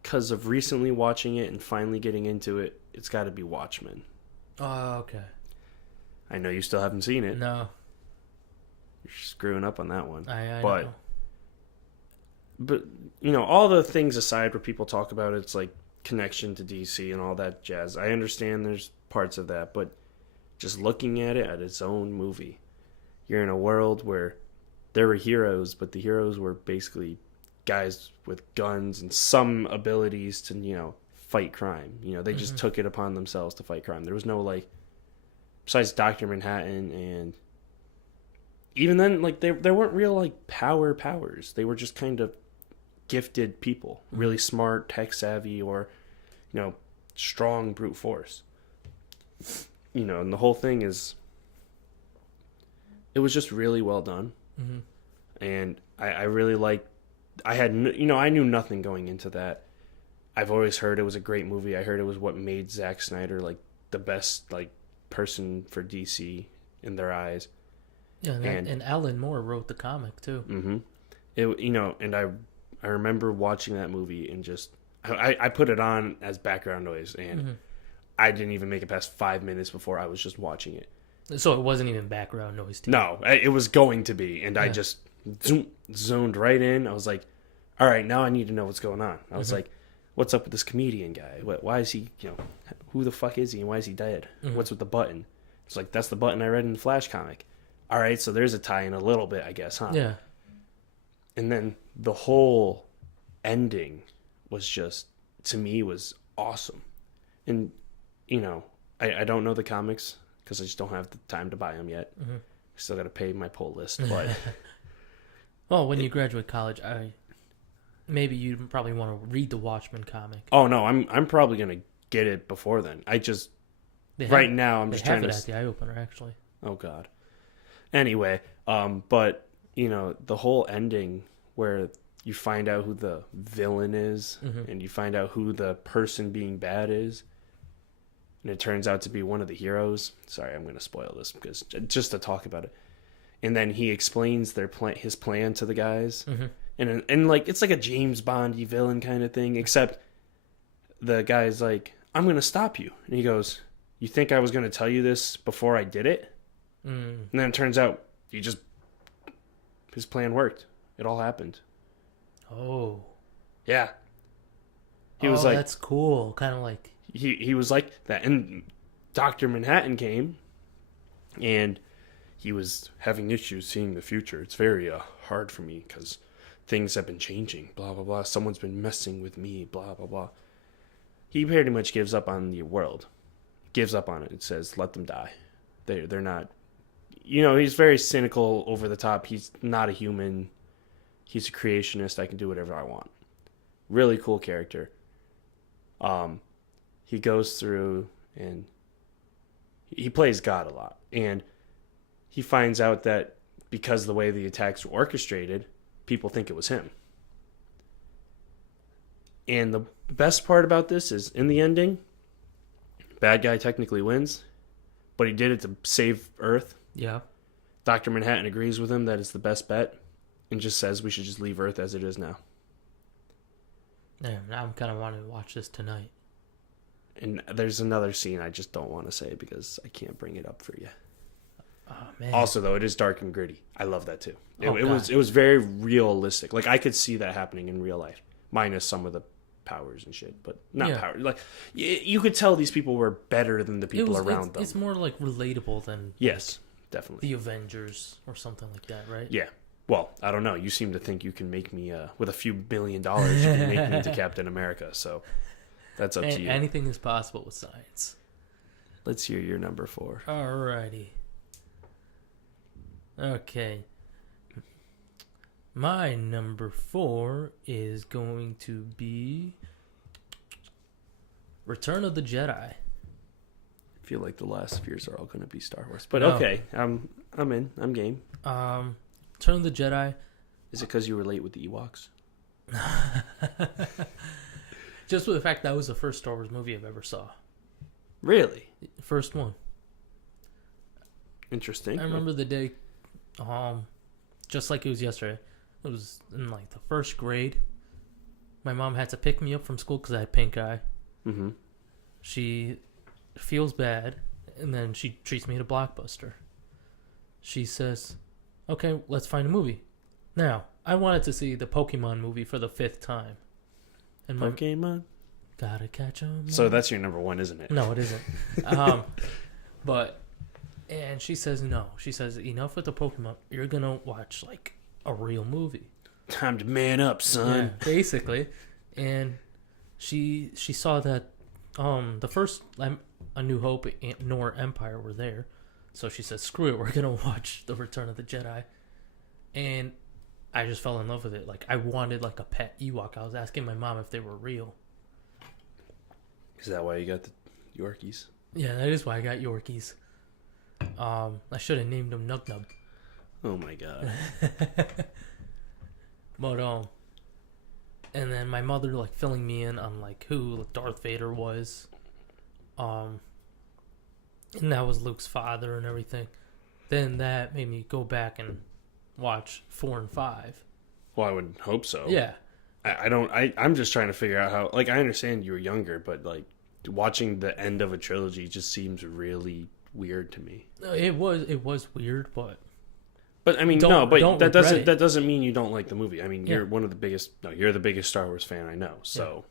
because of recently watching it and finally getting into it, it's got to be Watchmen. Oh, okay. I know you still haven't seen it. No. You're screwing up on that one. I but, know. But, you know, all the things aside where people talk about it's like connection to DC and all that jazz. I understand there's parts of that, but just looking at it at its own movie, you're in a world where there were heroes, but the heroes were basically guys with guns and some abilities to, you know, fight crime. You know, they just took it upon themselves to fight crime. There was no like, besides Dr. Manhattan, and even then, like there weren't real like powers. They were just kind of gifted people, really smart, tech savvy, or, you know, strong brute force. You know, and the whole thing is, it was just really well done. And I really liked, I knew nothing going into that. I've always heard it was a great movie. I heard it was what made Zack Snyder like the best like person for DC in their eyes. Yeah, and Alan Moore wrote the comic too. It, you know, and I remember watching that movie and just I put it on as background noise, and I didn't even make it past 5 minutes before I was just watching it. So it wasn't even background noise to you. No, it was going to be, and I just zoned right in. I was like, all right, now I need to know what's going on. I was like, what's up with this comedian guy? Why is he, you know, who the fuck is he and why is he dead? What's with the button? It's like, that's the button I read in the Flash comic. All right, so there's a tie-in a little bit, I guess, huh? Yeah. And then the whole ending was just, to me, was awesome. And, you know, I don't know the comics because I just don't have the time to buy them yet. I still got to pay my pull list. But well, when you graduate college, maybe you probably want to read the Watchmen comic. Oh, no, I'm probably going to get it before then. I just, now, I'm just trying to... They have it at the eye opener, actually. Oh, God. Anyway, but, you know, the whole ending where you find out who the villain is and you find out who the person being bad is, and it turns out to be one of the heroes. Sorry, I'm going to spoil this because just to talk about it. And then he explains his plan to the guys. And like, it's like a James Bondy villain kind of thing, except the guy's like, I'm going to stop you. And he goes, you think I was going to tell you this before I did it? And then it turns out his plan worked. It all happened. Oh. Yeah. He was like, that's cool. Kind of like... He was like that. And Dr. Manhattan came, and he was having issues seeing the future. It's very hard for me because things have been changing, blah, blah, blah. Someone's been messing with me, blah, blah, blah. He pretty much gives up on the world. Gives up on it. It says, let them die. They're not... You know, he's very cynical, over the top. He's not a human. He's a creationist. I can do whatever I want. Really cool character. He goes through and he plays God a lot. And he finds out that because of the way the attacks were orchestrated, people think it was him. And the best part about this is, in the ending, bad guy technically wins, but he did it to save Earth. Yeah. Dr. Manhattan agrees with him that it's the best bet and just says we should just leave Earth as it is now. Yeah, now I'm kind of wanting to watch this tonight. And there's another scene I just don't want to say because I can't bring it up for you. Oh, man. Also, though, it is dark and gritty. I love that too. It was very realistic. Like, I could see that happening in real life, minus some of the powers and shit, but not power. Like, you could tell these people were better than the people around them. It's more like relatable than yes, definitely the Avengers or something like that, right? Yeah, Well, I don't know. You seem to think you can make me, with a few $1 billion, you can make me into Captain America. So that's up to you. Anything is possible with science. Let's hear your number 4. Alrighty. Okay. My number 4 is going to be Return of the Jedi. I feel like the last fears are all going to be Star Wars. But No. okay, I'm in. I'm game. Return of the Jedi. Is it because you were late with the Ewoks? Just for the fact that was the first Star Wars movie I've ever saw. Really? First one. Interesting. I remember the day, just like it was yesterday. It was in like the first grade. My mom had to pick me up from school because I had pink eye. Mm-hmm. She feels bad, and then she treats me to Blockbuster. She says, "Okay, let's find a movie." Now, I wanted to see the Pokemon movie for the 5th time. And Pokemon? Gotta catch 'em. So that's your number 1, isn't it? No, it isn't. And she says no. She says, enough with the Pokemon. You're gonna watch like a real movie. Time to man up, son. Yeah, basically. And she saw that the first A New Hope nor Empire were there. So she said, screw it, we're gonna watch The Return of the Jedi. And I just fell in love with it. Like, I wanted like a pet Ewok. I was asking my mom if they were real. Is that why you got the Yorkies? Yeah, that is why I got Yorkies. I should have named them Nug Nug. Oh my god. But and then my mother like filling me in on like who Darth Vader was. And that was Luke's father and everything. Then that made me go back and watch 4 and 5. Well, I would hope so. Yeah. I'm just trying to figure out how, like, I understand you were younger, but like watching the end of a trilogy just seems really weird to me. It was weird, but I mean, don't that doesn't mean you don't like the movie. I mean, Yeah. you're the biggest Star Wars fan I know. So,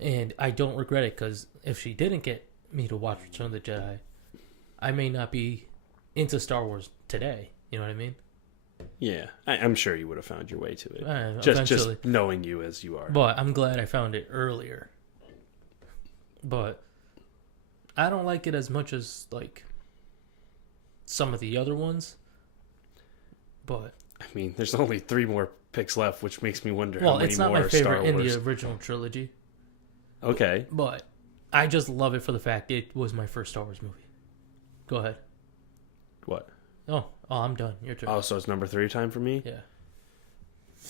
and I don't regret it, because if she didn't get me to watch Return of the Jedi, I may not be into Star Wars today. You know what I mean? yeah, I'm sure you would have found your way to it. Eventually. Just knowing you as you are. But I'm glad I found it earlier. But I don't like it as much as like some of the other ones. But I mean, there's only 3 more picks left, which makes me wonder how well, many it's not more my Star favorite in Wars. the original trilogy. Okay. But I just love it for the fact it was my first Star Wars movie. Go ahead. What? Oh, I'm done. Your turn. Oh, so it's number 3 time for me? Yeah.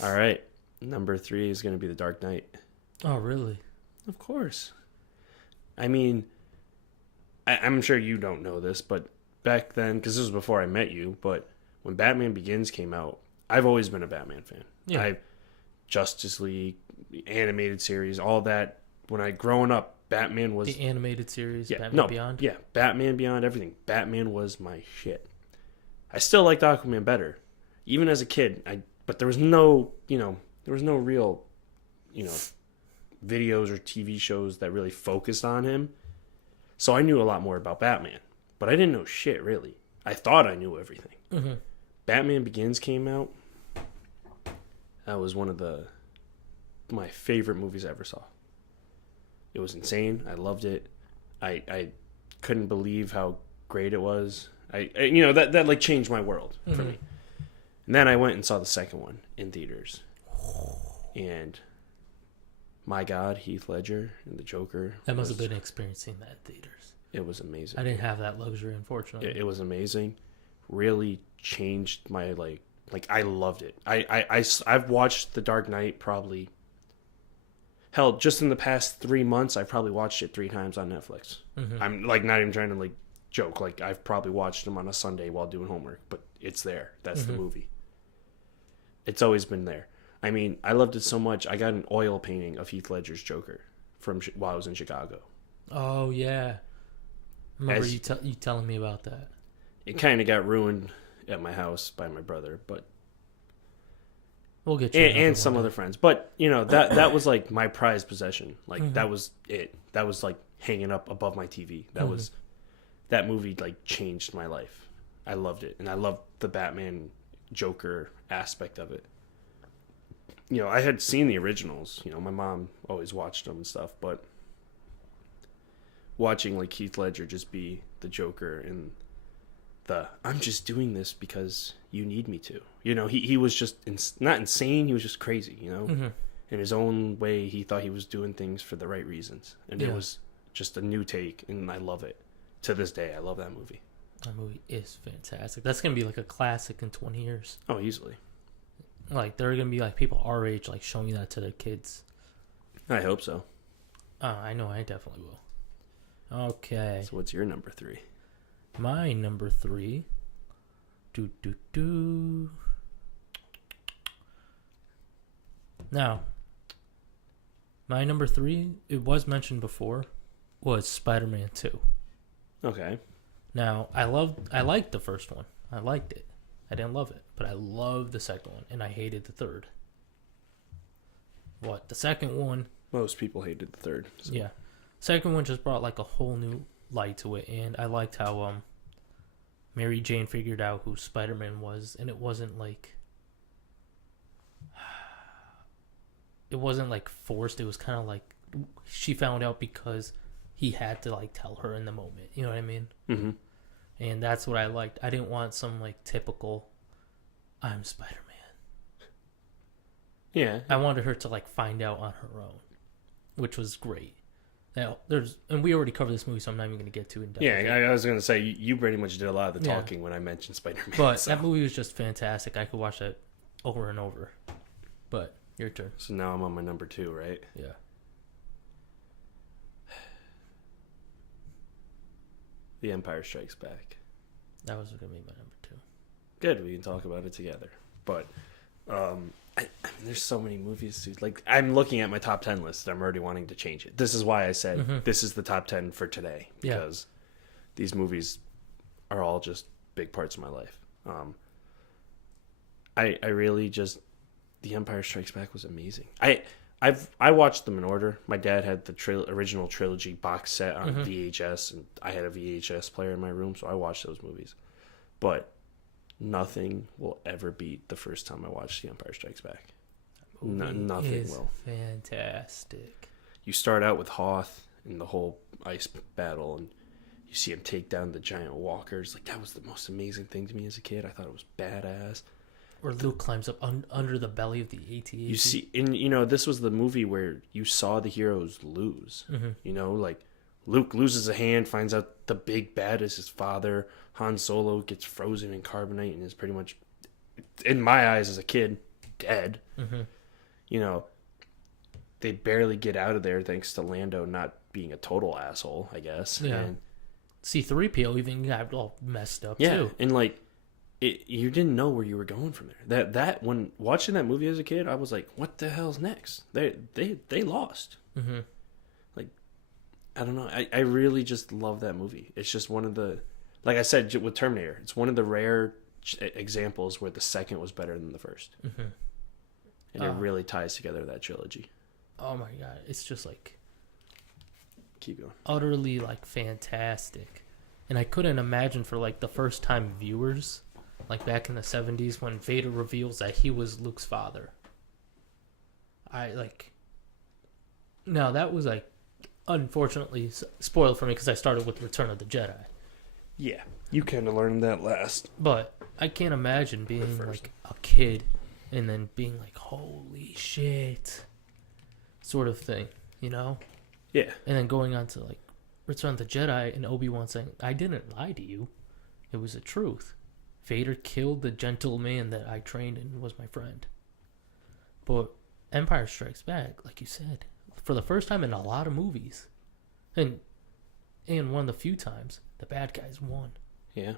All right. Number 3 is going to be The Dark Knight. Oh, really? Of course. I mean, I'm sure you don't know this, but back then, because this was before I met you, but when Batman Begins came out, I've always been a Batman fan. Yeah. Justice League, the animated series, all that. When I growing up, Batman was The animated series, yeah, Batman no, Beyond. Yeah, Batman Beyond, everything. Batman was my shit. I still liked Aquaman better, even as a kid. But there was no real, videos or TV shows that really focused on him. So I knew a lot more about Batman, but I didn't know shit really. I thought I knew everything. Mm-hmm. Batman Begins came out. That was one of my favorite movies I ever saw. It was insane. I loved it. I couldn't believe how great it was. That like changed my world for me. And then I went and saw the second one in theaters. And my God, Heath Ledger and the Joker. That must have been experiencing that in theaters. It was amazing. I didn't have that luxury, unfortunately. It was amazing. Really changed my like I loved it. I've watched The Dark Knight probably. Hell, just in the past 3 months, I've probably watched it 3 times on Netflix. Mm-hmm. I'm like not even trying to like joke. Like I've probably watched them on a Sunday while doing homework, but it's there. That's the movie. It's always been there. I mean, I loved it so much. I got an oil painting of Heath Ledger's Joker from while I was in Chicago. Oh yeah, I remember you telling me about that. It kind of got ruined at my house by my brother, but we'll get you and some other friends. But that was like my prized possession. Like that was it. That was like hanging up above my TV. That movie like changed my life. I loved it, and I loved the Batman Joker aspect of it. You know, I had seen the originals. You know, my mom always watched them and stuff, but watching like Heath Ledger just be the Joker and I'm just doing this because you need me to. You know, he was just not insane. He was just crazy, you know? Mm-hmm. In his own way, he thought he was doing things for the right reasons. And it was just a new take, and I love it. To this day, I love that movie. That movie is fantastic. That's going to be like a classic in 20 years. Oh, easily. Like, there are going to be like people our age like showing that to their kids. I hope so. I know I definitely will. Okay. So what's your number 3? My number 3. Now, my number 3, it was mentioned before, was Spider-Man 2. Okay. Now, I liked the first one. I liked it. I didn't love it, but I loved the second one, and I hated the third. The second one... Most people hated the third. So. Yeah. Second one just brought like a whole new light to it, and I liked how Mary Jane figured out who Spider-Man was, and it wasn't like forced. It was kind of like she found out because he had to like tell her in the moment. You know what I mean? Mm-hmm. And that's what I liked. I didn't want some like typical I'm Spider-Man. Yeah. I wanted her to like find out on her own, which was great. Now, and we already covered this movie, so I'm not even going to get too in depth. Yeah, I was going to say, you pretty much did a lot of the talking when I mentioned Spider-Man. But that movie was just fantastic. I could watch that over and over. But, your turn. So now I'm on my number 2, right? Yeah. The Empire Strikes Back. That was going to be my number 2. Good, we can talk about it together. But, I mean, there's so many movies, dude. Like, I'm looking at my top 10 list. I'm already wanting to change it. This is why I said this is the top 10 for today. Because these movies are all just big parts of my life. I really just... The Empire Strikes Back was amazing. I watched them in order. My dad had the original trilogy box set on VHS, and I had a VHS player in my room, so I watched those movies. But... nothing will ever beat the first time I watched The Empire Strikes Back. Nothing will. Fantastic. You start out with Hoth and the whole ice battle, and you see him take down the giant walkers. Like, that was the most amazing thing to me as a kid. I thought it was badass. Or Luke climbs up under the belly of the AT-AT. You see, and this was the movie where you saw the heroes lose. Mm-hmm. Like Luke loses a hand, finds out the big bad is his father. Han Solo gets frozen in carbonite and is pretty much, in my eyes as a kid, dead. Mm-hmm. They barely get out of there thanks to Lando not being a total asshole, I guess. Yeah. And C-3PO even got all messed up, too. And like, you didn't know where you were going from there. That when watching that movie as a kid, I was like, what the hell's next? They lost. Mm-hmm. Like, I don't know. I really just love that movie. It's just one of the... Like I said with Terminator, it's one of the rare examples where the second was better than the first. Mm-hmm. And it really ties together that trilogy. Oh my God. It's just like... Keep going. Utterly like fantastic. And I couldn't imagine for like the first time viewers, like back in the 70s when Vader reveals that he was Luke's father. No, that was like unfortunately spoiled for me because I started with Return of the Jedi. Yeah, you kind of learned that last. But I can't imagine being like a kid and then being like, holy shit, sort of thing, Yeah. And then going on to like Return of the Jedi and Obi-Wan saying, I didn't lie to you. It was the truth. Vader killed the gentleman that I trained and was my friend. But Empire Strikes Back, like you said, for the first time in a lot of movies, and one of the few times, the bad guys won. Yeah.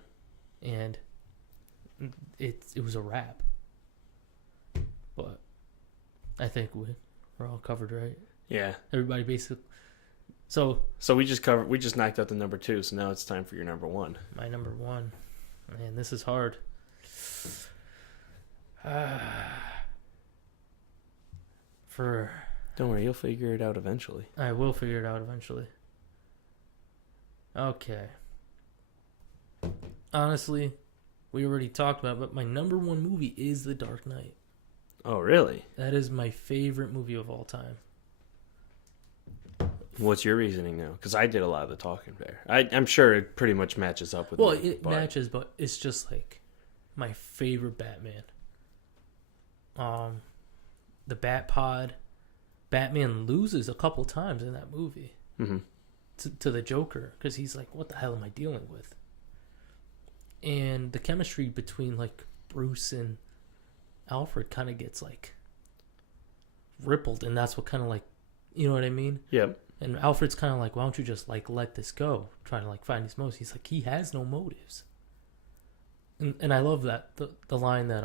And it was a wrap. But I think we're all covered, right? Yeah. Everybody basically. So we just knocked out the number 2, so now it's time for your number 1. My number 1. Man, this is hard. Don't worry, you'll figure it out eventually. I will figure it out eventually. Okay. Honestly, we already talked about, but my number one movie is The Dark Knight. Oh, really? That is my favorite movie of all time. What's your reasoning now? Because I did a lot of the talking there. I'm sure it pretty much matches up with Well, me, it matches, but it's just like my favorite Batman. The Bat Pod. Batman loses a couple times in that movie to the Joker because he's like, "What the hell am I dealing with?" And the chemistry between like Bruce and Alfred kind of gets like rippled, and that's what kind of like, you know what I mean? Yep. And Alfred's kind of like, "Why don't you just like let this go?" Trying to like find his motives. He's like, he has no motives. And I love that the line that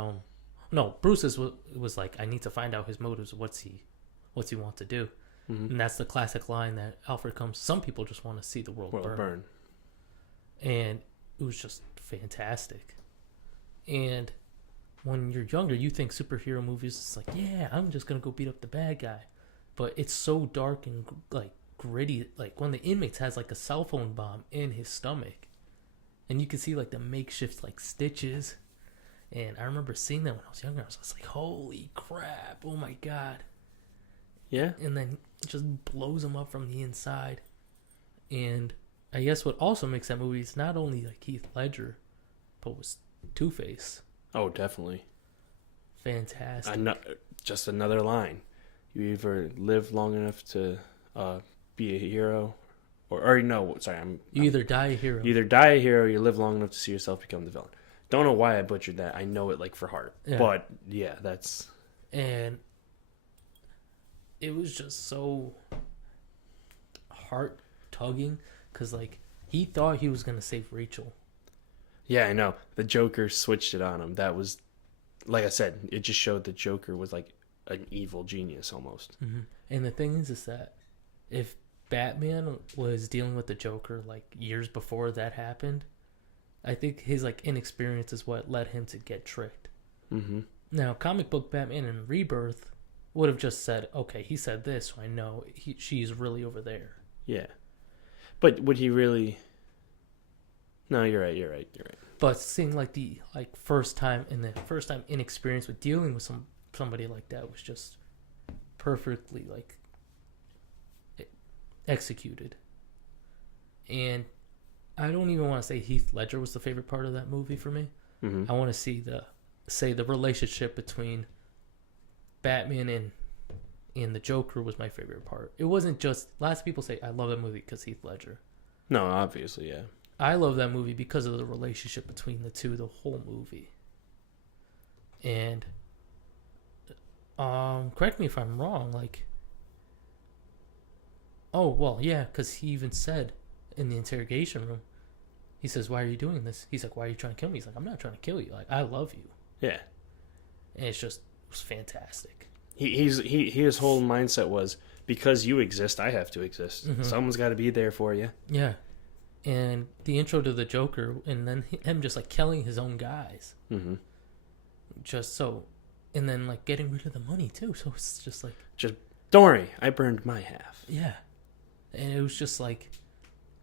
no, Bruce was like, "I need to find out his motives. What's he want to do?" And that's the classic line that Alfred comes. Some people just want to see the world burn. And it was just fantastic. And when you're younger, you think superhero movies is like, yeah, I'm just gonna go beat up the bad guy, but it's so dark and like gritty. Like one of the inmates has like a cell phone bomb in his stomach, and you can see like the makeshift like stitches. And I remember seeing that when I was younger. I was just like, holy crap! Oh my god! Yeah. And then it just blows him up from the inside. And I guess what also makes that movie is not only like Heath Ledger, but was Two-Face. Oh, definitely. Fantastic. Just another line. You either live long enough to be a hero, or no, sorry, you either die a hero. You either die a hero, or you live long enough to see yourself become the villain. Don't know why I butchered that. I know it like for heart, but yeah, that's. And it was just so heart tugging because like he thought he was gonna save Rachel. Yeah, I know. The Joker switched it on him. That was, like I said, it just showed the Joker was like an evil genius almost. Mm-hmm. And the thing is that if Batman was dealing with the Joker like years before that happened, I think his like inexperience is what led him to get tricked. Mm-hmm. Now, comic book Batman in Rebirth would have just said, "Okay, he said this, so I know she's really over there." Yeah, but would he really? No, you're right. But seeing like the first time inexperience with dealing with somebody like that was just perfectly like executed. And I don't even want to say Heath Ledger was the favorite part of that movie for me. Mm-hmm. I want to say the relationship between Batman and the Joker was my favorite part. It wasn't just, lots of people say I love that movie because Heath Ledger. No, obviously, yeah. I love that movie because of the relationship between the two, the whole movie. And correct me if I'm wrong, like, oh well, yeah, because he even said in the interrogation room, he says, "Why are you doing this?" He's like, "Why are you trying to kill me?" He's like, "I'm not trying to kill you. Like, I love you." Yeah. And it was fantastic. His whole mindset was, because you exist, I have to exist. Mm-hmm. Someone's got to be there for you. Yeah. And the intro to the Joker, and then him just like killing his own guys. Mm-hmm. Just so, and then like getting rid of the money too. So it's just like, Don't worry, I burned my half. Yeah. And it was just like,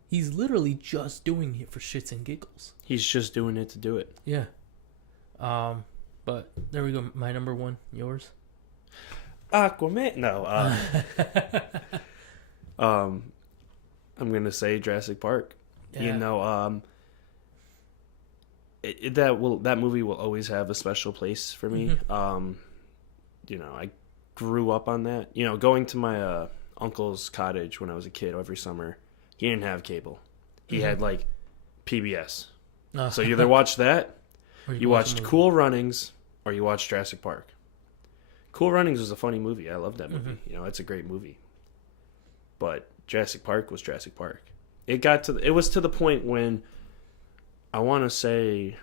he's literally just doing it for shits and giggles. He's just doing it to do it. Yeah. But there we go. My number one. Yours? Aquaman. No. I'm gonna say Jurassic Park. Yeah. You know, that movie will always have a special place for me. Mm-hmm. You know, I grew up on that. You know, going to my uncle's cottage when I was a kid every summer. He didn't have cable. He had like PBS. So you either watched that, you watched Cool Runnings, or you watched Jurassic Park. Cool Runnings was a funny movie. I love that movie. Mm-hmm. You know, it's a great movie. But Jurassic Park was Jurassic Park. It was to the point when I want to say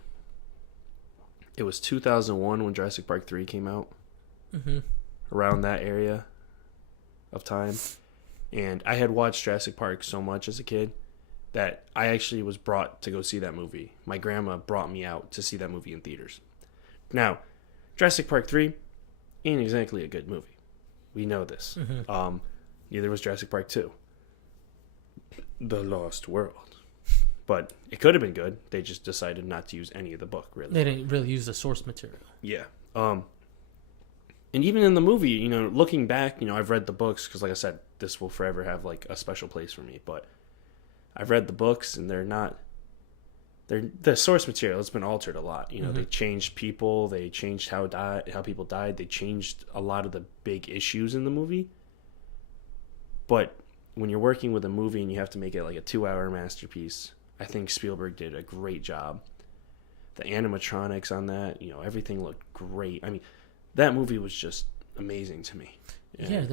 it was 2001 when Jurassic Park 3 came out. Mm-hmm. Around that area of time. And I had watched Jurassic Park so much as a kid that I actually was brought to go see that movie. My grandma brought me out to see that movie in theaters. Now, Jurassic Park 3 ain't exactly a good movie. We know this. Mm-hmm. Neither was Jurassic Park 2. The Lost World. But it could have been good. They just decided not to use any of the book, really. They didn't really use the source material. Yeah. And even in the movie, you know, looking back, you know, I've read the books because, like I said, this will forever have like a special place for me. But I've read the books, and the source material has been altered a lot. You know, they changed people, they changed how people died, they changed a lot of the big issues in the movie. But when you're working with a movie and you have to make it like a 2-hour masterpiece, I think Spielberg did a great job. The animatronics on that, you know, everything looked great. I mean, that movie was just amazing to me. Yeah,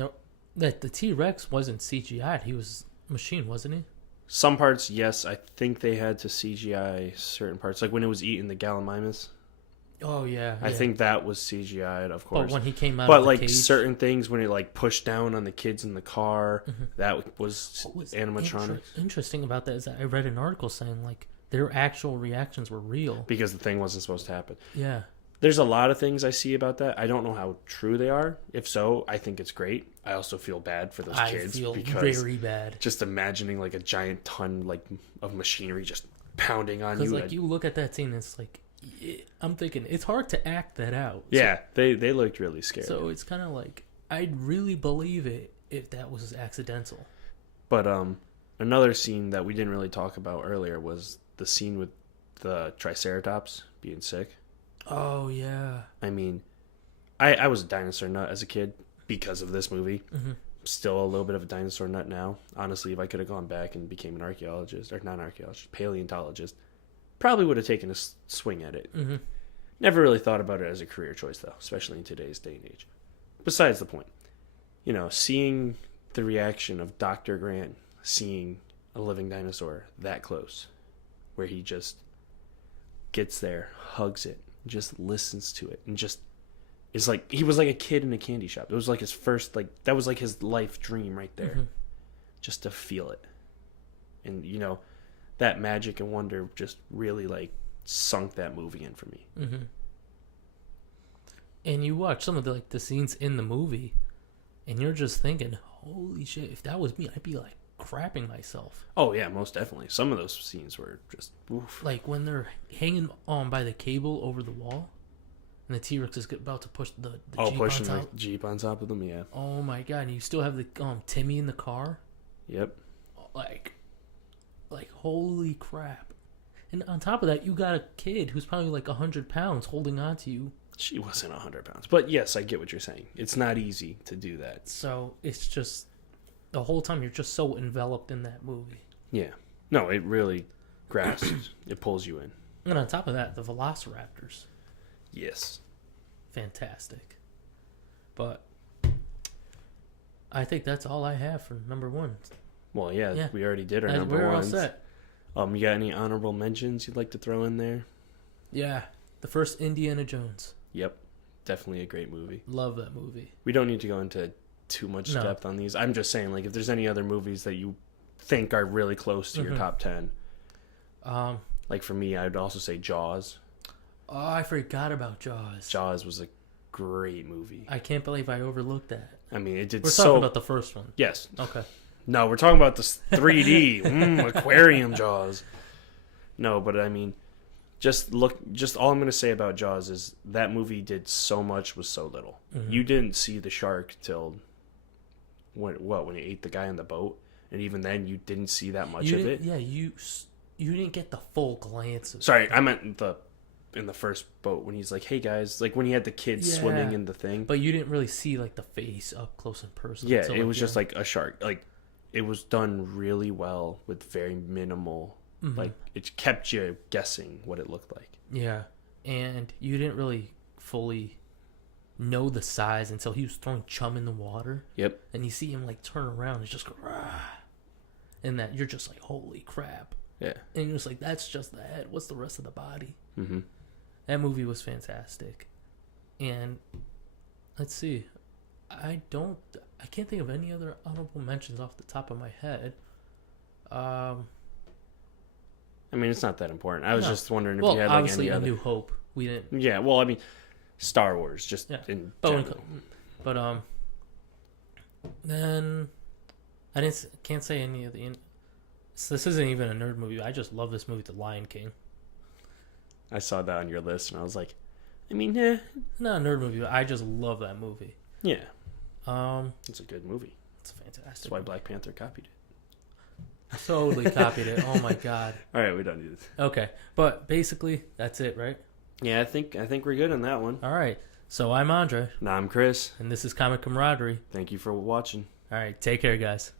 that the T-Rex wasn't CGI'd. He was machine, wasn't he? Some parts, yes. I think they had to CGI certain parts, like when it was eating the Gallimimus. Oh yeah, I think that was CGI'd, of course. But when he came out, but of like the cage, certain things, when it like pushed down on the kids in the car, that was animatronics. Interesting about that is that I read an article saying like their actual reactions were real Because the thing wasn't supposed to happen. Yeah. There's a lot of things I see about that. I don't know how true they are. If so, I think it's great. I also feel bad for those kids. I feel because very bad. Just imagining like a giant ton like of machinery just pounding on you. Because like you look at that scene, and it's like I'm thinking it's hard to act that out. Yeah, they looked really scary. So it's kind of like I'd really believe it if that was accidental. But another scene that we didn't really talk about earlier was the scene with the Triceratops being sick. Oh yeah. I mean, I was a dinosaur nut as a kid because of this movie. Still a little bit of a dinosaur nut now. Honestly, if I could have gone back and became an archaeologist, or not an archaeologist, paleontologist, probably would have taken a swing at it. Never really thought about it as a career choice, though, especially in today's day and age. Besides the point, you know, seeing the reaction of Dr. Grant seeing a living dinosaur that close, where he just gets there, hugs it, just listens to it, and just is like, he was like a kid in a candy shop. It was like his first, like, that was like his life dream right there. Just to feel it. And, you know, that magic and wonder just really, like, sunk that movie in for me. And you watch some of the scenes in the movie, and you're just thinking, holy shit, if that was me, I'd be, like, crapping myself. Oh, yeah, most definitely. Some of those scenes were just, oof. Like, when they're hanging on by the cable over the wall, and the T-Rex is about to push the Jeep pushing on top. the Jeep on top of them, yeah. Oh, my God. And you still have the Timmy in the car. Yep. Like, holy crap. And on top of that, you got a kid who's probably like 100 pounds holding on to you. She wasn't 100 pounds. But yes, I get what you're saying. It's not easy to do that. So it's just, the whole time you're just so enveloped in that movie. Yeah. No, it really grasps. It pulls you in. And on top of that, the Velociraptors. Yes. Fantastic. But I think that's all I have for number one. Well, yeah. We already did our number we're ones. all set. You got any honorable mentions you'd like to throw in there? Yeah. The first Indiana Jones. Yep. Definitely a great movie. Love that movie. We don't need to go into too much depth on these. I'm just saying, like, if there's any other movies that you think are really close to your top 10. Like, for me, I'd also say Jaws. Oh, I forgot about Jaws. Jaws was a great movie. I can't believe I overlooked that. I mean, it did We're talking about the first one. Yes. Okay. No, we're talking about this 3D aquarium Jaws. No, but I mean, just all I'm going to say about Jaws is that movie did so much with so little. You didn't see the shark till when he ate the guy on the boat, and even then you didn't see that much of it. Yeah, you didn't get the full glance of Sorry, I meant in the first boat when he's like, "Hey guys," like when he had the kids swimming in the thing. But you didn't really see like the face up close in person. Yeah, it was just like a shark. Like, it was done really well with very minimal. Like, it kept you guessing what it looked like. Yeah, and you didn't really fully know the size until he was throwing chum in the water. Yep. And you see him like turn around and just go, rah, and that you're just like, holy crap. Yeah. And you're just like, that's just the head. What's the rest of the body? Mm-hmm. That movie was fantastic. And let's see. I can't think of any other honorable mentions off the top of my head. I mean, it's not that important. I was just wondering if you had like obviously any other. A New Hope. We didn't. Yeah, well, I mean, Star Wars just in general. Then can't say any of the. So this isn't even a nerd movie. I just love this movie, The Lion King. I saw that on your list, and I was like, I mean, yeah. Not a nerd movie, but I just love that movie. Yeah. It's a good movie. It's fantastic. That's why Black Panther copied it. Totally copied it. Oh my god. All right, we don't need this. Okay, but basically that's it, right? Yeah, I think we're good on that one. All right. So I'm Andre, Now I'm Chris. and this is Comic Camaraderie. Thank you for watching. All right, take care, guys.